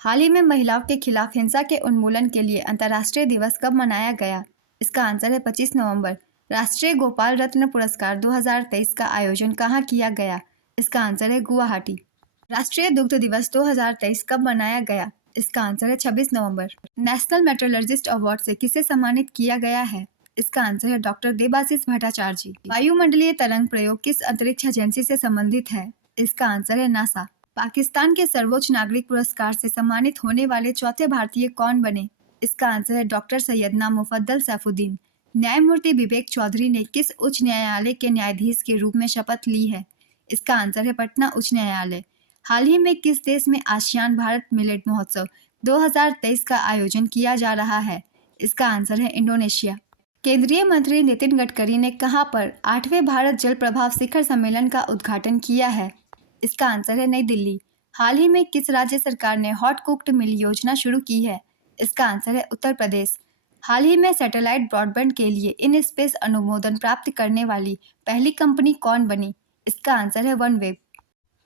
हाल ही में महिलाओं के खिलाफ हिंसा के उन्मूलन के लिए अंतर्राष्ट्रीय दिवस कब मनाया गया? इसका आंसर है 25 नवंबर। राष्ट्रीय गोपाल रत्न पुरस्कार 2023 का आयोजन कहाँ किया गया? इसका आंसर है गुवाहाटी। राष्ट्रीय दुग्ध दिवस 2023 कब मनाया गया? इसका आंसर है 26 नवंबर। नेशनल मेट्रोलॉजिस्ट अवार्ड से किसे सम्मानित किया गया है? इसका आंसर है डॉक्टर देबाशीष भट्टाचार्य जी। वायुमंडलीय तरंग प्रयोग किस अंतरिक्ष एजेंसी से संबंधित है? इसका आंसर है नासा। पाकिस्तान के सर्वोच्च नागरिक पुरस्कार से सम्मानित होने वाले चौथे भारतीय कौन बने? इसका आंसर है डॉक्टर सैयदना मुफद्दल सैफुद्दीन। न्यायमूर्ति विवेक चौधरी ने किस उच्च न्यायालय के न्यायाधीश के रूप में शपथ ली है? इसका आंसर है पटना उच्च न्यायालय। हाल ही में किस देश में आसियान भारत मिलेट महोत्सव 2023 का आयोजन किया जा रहा है? इसका आंसर है इंडोनेशिया। केंद्रीय मंत्री नितिन गडकरी ने कहां पर 8वें भारत जल प्रभाव शिखर सम्मेलन का उद्घाटन किया है? इसका आंसर है नई दिल्ली। हाल ही में किस राज्य सरकार ने हॉट कुक्ड मिल योजना शुरू की है? इसका आंसर है उत्तर प्रदेश। हाल ही में सैटेलाइट ब्रॉडबैंड के लिए इन स्पेस अनुमोदन प्राप्त करने वाली पहली कंपनी कौन बनी? इसका आंसर है वनवेब।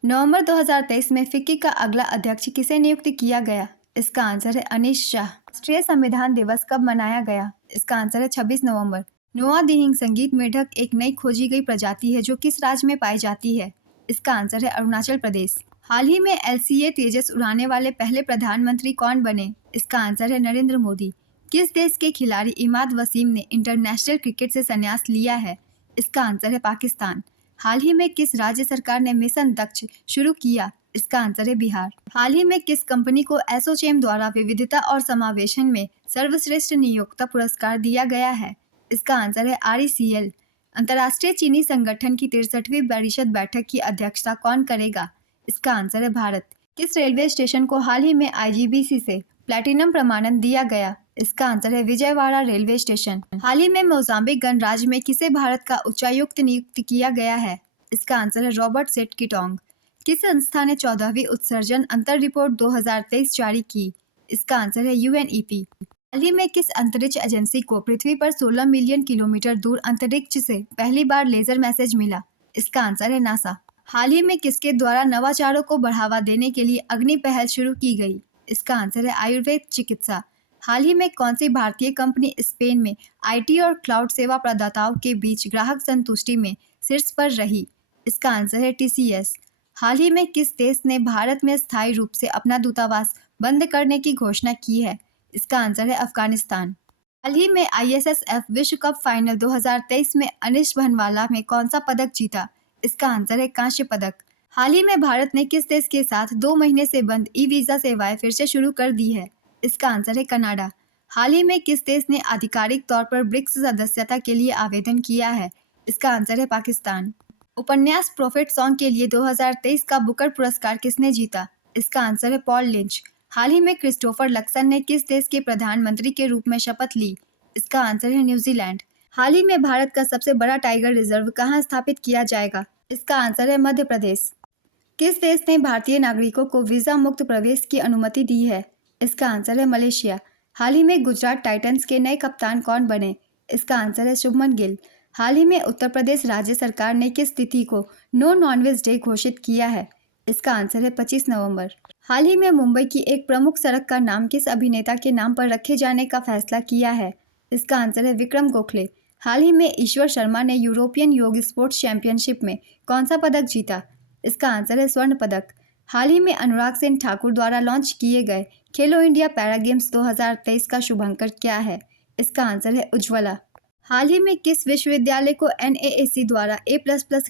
नवंबर 2023 में फिक्की का अगला अध्यक्ष किसे नियुक्त किया गया? इसका आंसर है अनीश शाह। राष्ट्रीय संविधान दिवस कब मनाया गया? इसका आंसर है 26 नवंबर। नोआ दिहिंग संगीत मेढक एक नई खोजी गई प्रजाति है जो किस राज्य में पाई जाती है? इसका आंसर है अरुणाचल प्रदेश। हाल ही में LCA तेजस उड़ाने वाले पहले प्रधानमंत्री कौन बने? इसका आंसर है नरेंद्र मोदी। किस देश के खिलाड़ी इमाद वसीम ने इंटरनेशनल क्रिकेट से संन्यास लिया है? इसका आंसर है पाकिस्तान। हाल ही में किस राज्य सरकार ने मिशन दक्ष शुरू किया? इसका आंसर है बिहार। हाल ही में किस कंपनी को एसोचैम द्वारा विविधता और समावेशन में सर्वश्रेष्ठ नियोक्ता पुरस्कार दिया गया है? इसका आंसर है RECL। अंतर्राष्ट्रीय चीनी संगठन की 63वीं परिषद बैठक की अध्यक्षता कौन करेगा? इसका आंसर है भारत। किस रेलवे स्टेशन को हाल ही में IGBC से प्लैटिनम प्रमाणन दिया गया? इसका आंसर है विजयवाड़ा रेलवे स्टेशन। हाल ही में मोजाम्बिक गणराज्य में किसे भारत का उच्चायुक्त नियुक्त किया गया है? इसका आंसर है रॉबर्ट सेट किटोंग। किस संस्था ने 14वीं उत्सर्जन अंतर रिपोर्ट 2023 जारी की? इसका आंसर है UNEP। हाल ही में किस अंतरिक्ष एजेंसी को पृथ्वी पर 16 मिलियन किलोमीटर दूर अंतरिक्ष से पहली बार लेजर मैसेज मिला? इसका आंसर है नासा। हाल ही में किसके द्वारा नवाचारों को बढ़ावा देने के लिए अग्नि पहल शुरू की गई? इसका आंसर है आयुर्वेद चिकित्सा। हाल ही में कौन सी भारतीय कंपनी स्पेन में IT और क्लाउड सेवा प्रदाताओं के बीच ग्राहक संतुष्टि में शीर्ष पर रही? इसका आंसर है TCS। हाल ही में किस देश ने भारत में स्थायी रूप से अपना दूतावास बंद करने की घोषणा की है? इसका आंसर है अफगानिस्तान। हाल ही में ISSF विश्व कप फाइनल 2023 में अनिश भनवाला ने कौन सा पदक जीता? इसका आंसर है कांस्य पदक। हाल ही में भारत ने किस देश के साथ 2 महीने से बंद ई-वीजा सेवाएं फिर से शुरू कर दी है? इसका आंसर है कनाडा। हाल ही में किस देश ने आधिकारिक तौर पर ब्रिक्स सदस्यता के लिए आवेदन किया है? इसका आंसर है पाकिस्तान। उपन्यास प्रॉफिट सॉन्ग के लिए 2023 का बुकर पुरस्कार किसने जीता? इसका आंसर है पॉल लिंच। हाल ही में क्रिस्टोफर लक्सन ने किस देश के प्रधानमंत्री के रूप में शपथ ली? इसका आंसर है न्यूजीलैंड। हाल ही में भारत का सबसे बड़ा टाइगर रिजर्व कहाँ स्थापित किया जाएगा? इसका आंसर है मध्य प्रदेश। किस देश ने भारतीय नागरिकों को वीजा मुक्त प्रवेश की अनुमति दी है? इसका आंसर है मलेशिया। हाल ही में गुजरात टाइटंस के नए कप्तान कौन बने? इसका आंसर है शुभमन गिल। हाल ही में उत्तर प्रदेश राज्य सरकार ने किस तिथि को नो नॉनवेज डे घोषित किया है? इसका आंसर है 25 नवंबर। हाल ही में मुंबई की एक प्रमुख सड़क का नाम किस अभिनेता के नाम पर रखे जाने का फैसला किया है? इसका आंसर है विक्रम गोखले। हाल ही में ईश्वर शर्मा ने यूरोपियन योग स्पोर्ट्स चैंपियनशिप में कौन सा पदक जीता? इसका आंसर है स्वर्ण पदक। हाल ही में अनुराग सिंह ठाकुर द्वारा लॉन्च किए गए खेलो इंडिया पैरा गेम्स 2023 का शुभांकर क्या है? इसका आंसर है उज्ज्वला। हाल ही में किस विश्वविद्यालय को NAAC द्वारा A++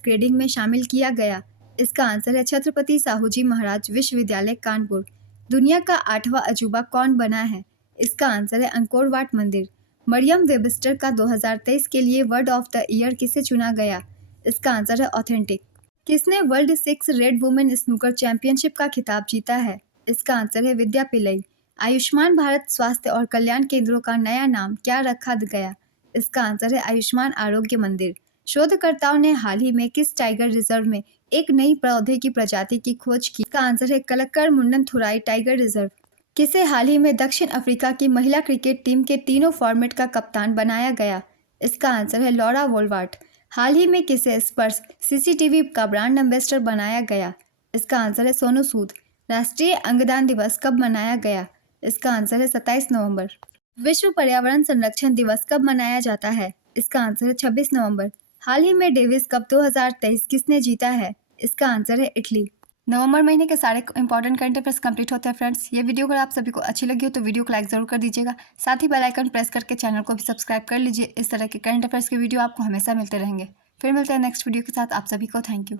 ग्रेडिंग में शामिल किया गया? इसका आंसर है छत्रपति साहूजी महाराज विश्वविद्यालय कानपुर। दुनिया का 8वां अजूबा कौन बना है? इसका आंसर है अंकोर वाट मंदिर। मरियम वेबस्टर का 2023 के लिए वर्ड ऑफ द ईयर किसे चुना गया? इसका आंसर है ऑथेंटिक। किसने world 6 red women snooker championship का खिताब जीता है? इसका आंसर है विद्या पिल्लई। आयुष्मान भारत स्वास्थ्य और कल्याण केंद्रों का नया नाम क्या रखा गया? इसका आंसर है आयुष्मान आरोग्य मंदिर। शोधकर्ताओं ने हाल ही में किस टाइगर रिजर्व में एक नई पौधे की प्रजाति की खोज की? इसका आंसर है कलक्कर मुंडनथुराई टाइगर रिजर्व। किसे हाल ही में दक्षिण अफ्रीका की महिला क्रिकेट टीम के तीनों फॉर्मेट का कप्तान बनाया गया? इसका आंसर है लॉरा वोल्वार्ट। हाल ही में किसे स्पर्श CCTV का ब्रांड एम्बेसडर बनाया गया? इसका आंसर है सोनू सूद। राष्ट्रीय अंगदान दिवस कब मनाया गया? इसका आंसर है 27 नवंबर। विश्व पर्यावरण संरक्षण दिवस कब मनाया जाता है? इसका आंसर है 26 नवंबर। हाल ही में डेविस कप 2023 किसने जीता है? इसका आंसर है इटली। नवंबर महीने के सारे इंपॉर्टेंट करंट अफेयर्स कंप्लीट होते हैं फ्रेंड्स। ये वीडियो अगर आप सभी को अच्छी लगी हो तो वीडियो को लाइक जरूर कर दीजिएगा। साथ ही बेल आइकन प्रेस करके चैनल को भी सब्सक्राइब कर लीजिए। इस तरह के करंट अफेयर्स के वीडियो आपको हमेशा मिलते रहेंगे। फिर मिलते हैं नेक्स्ट वीडियो के साथ। आप सभी को थैंक यू।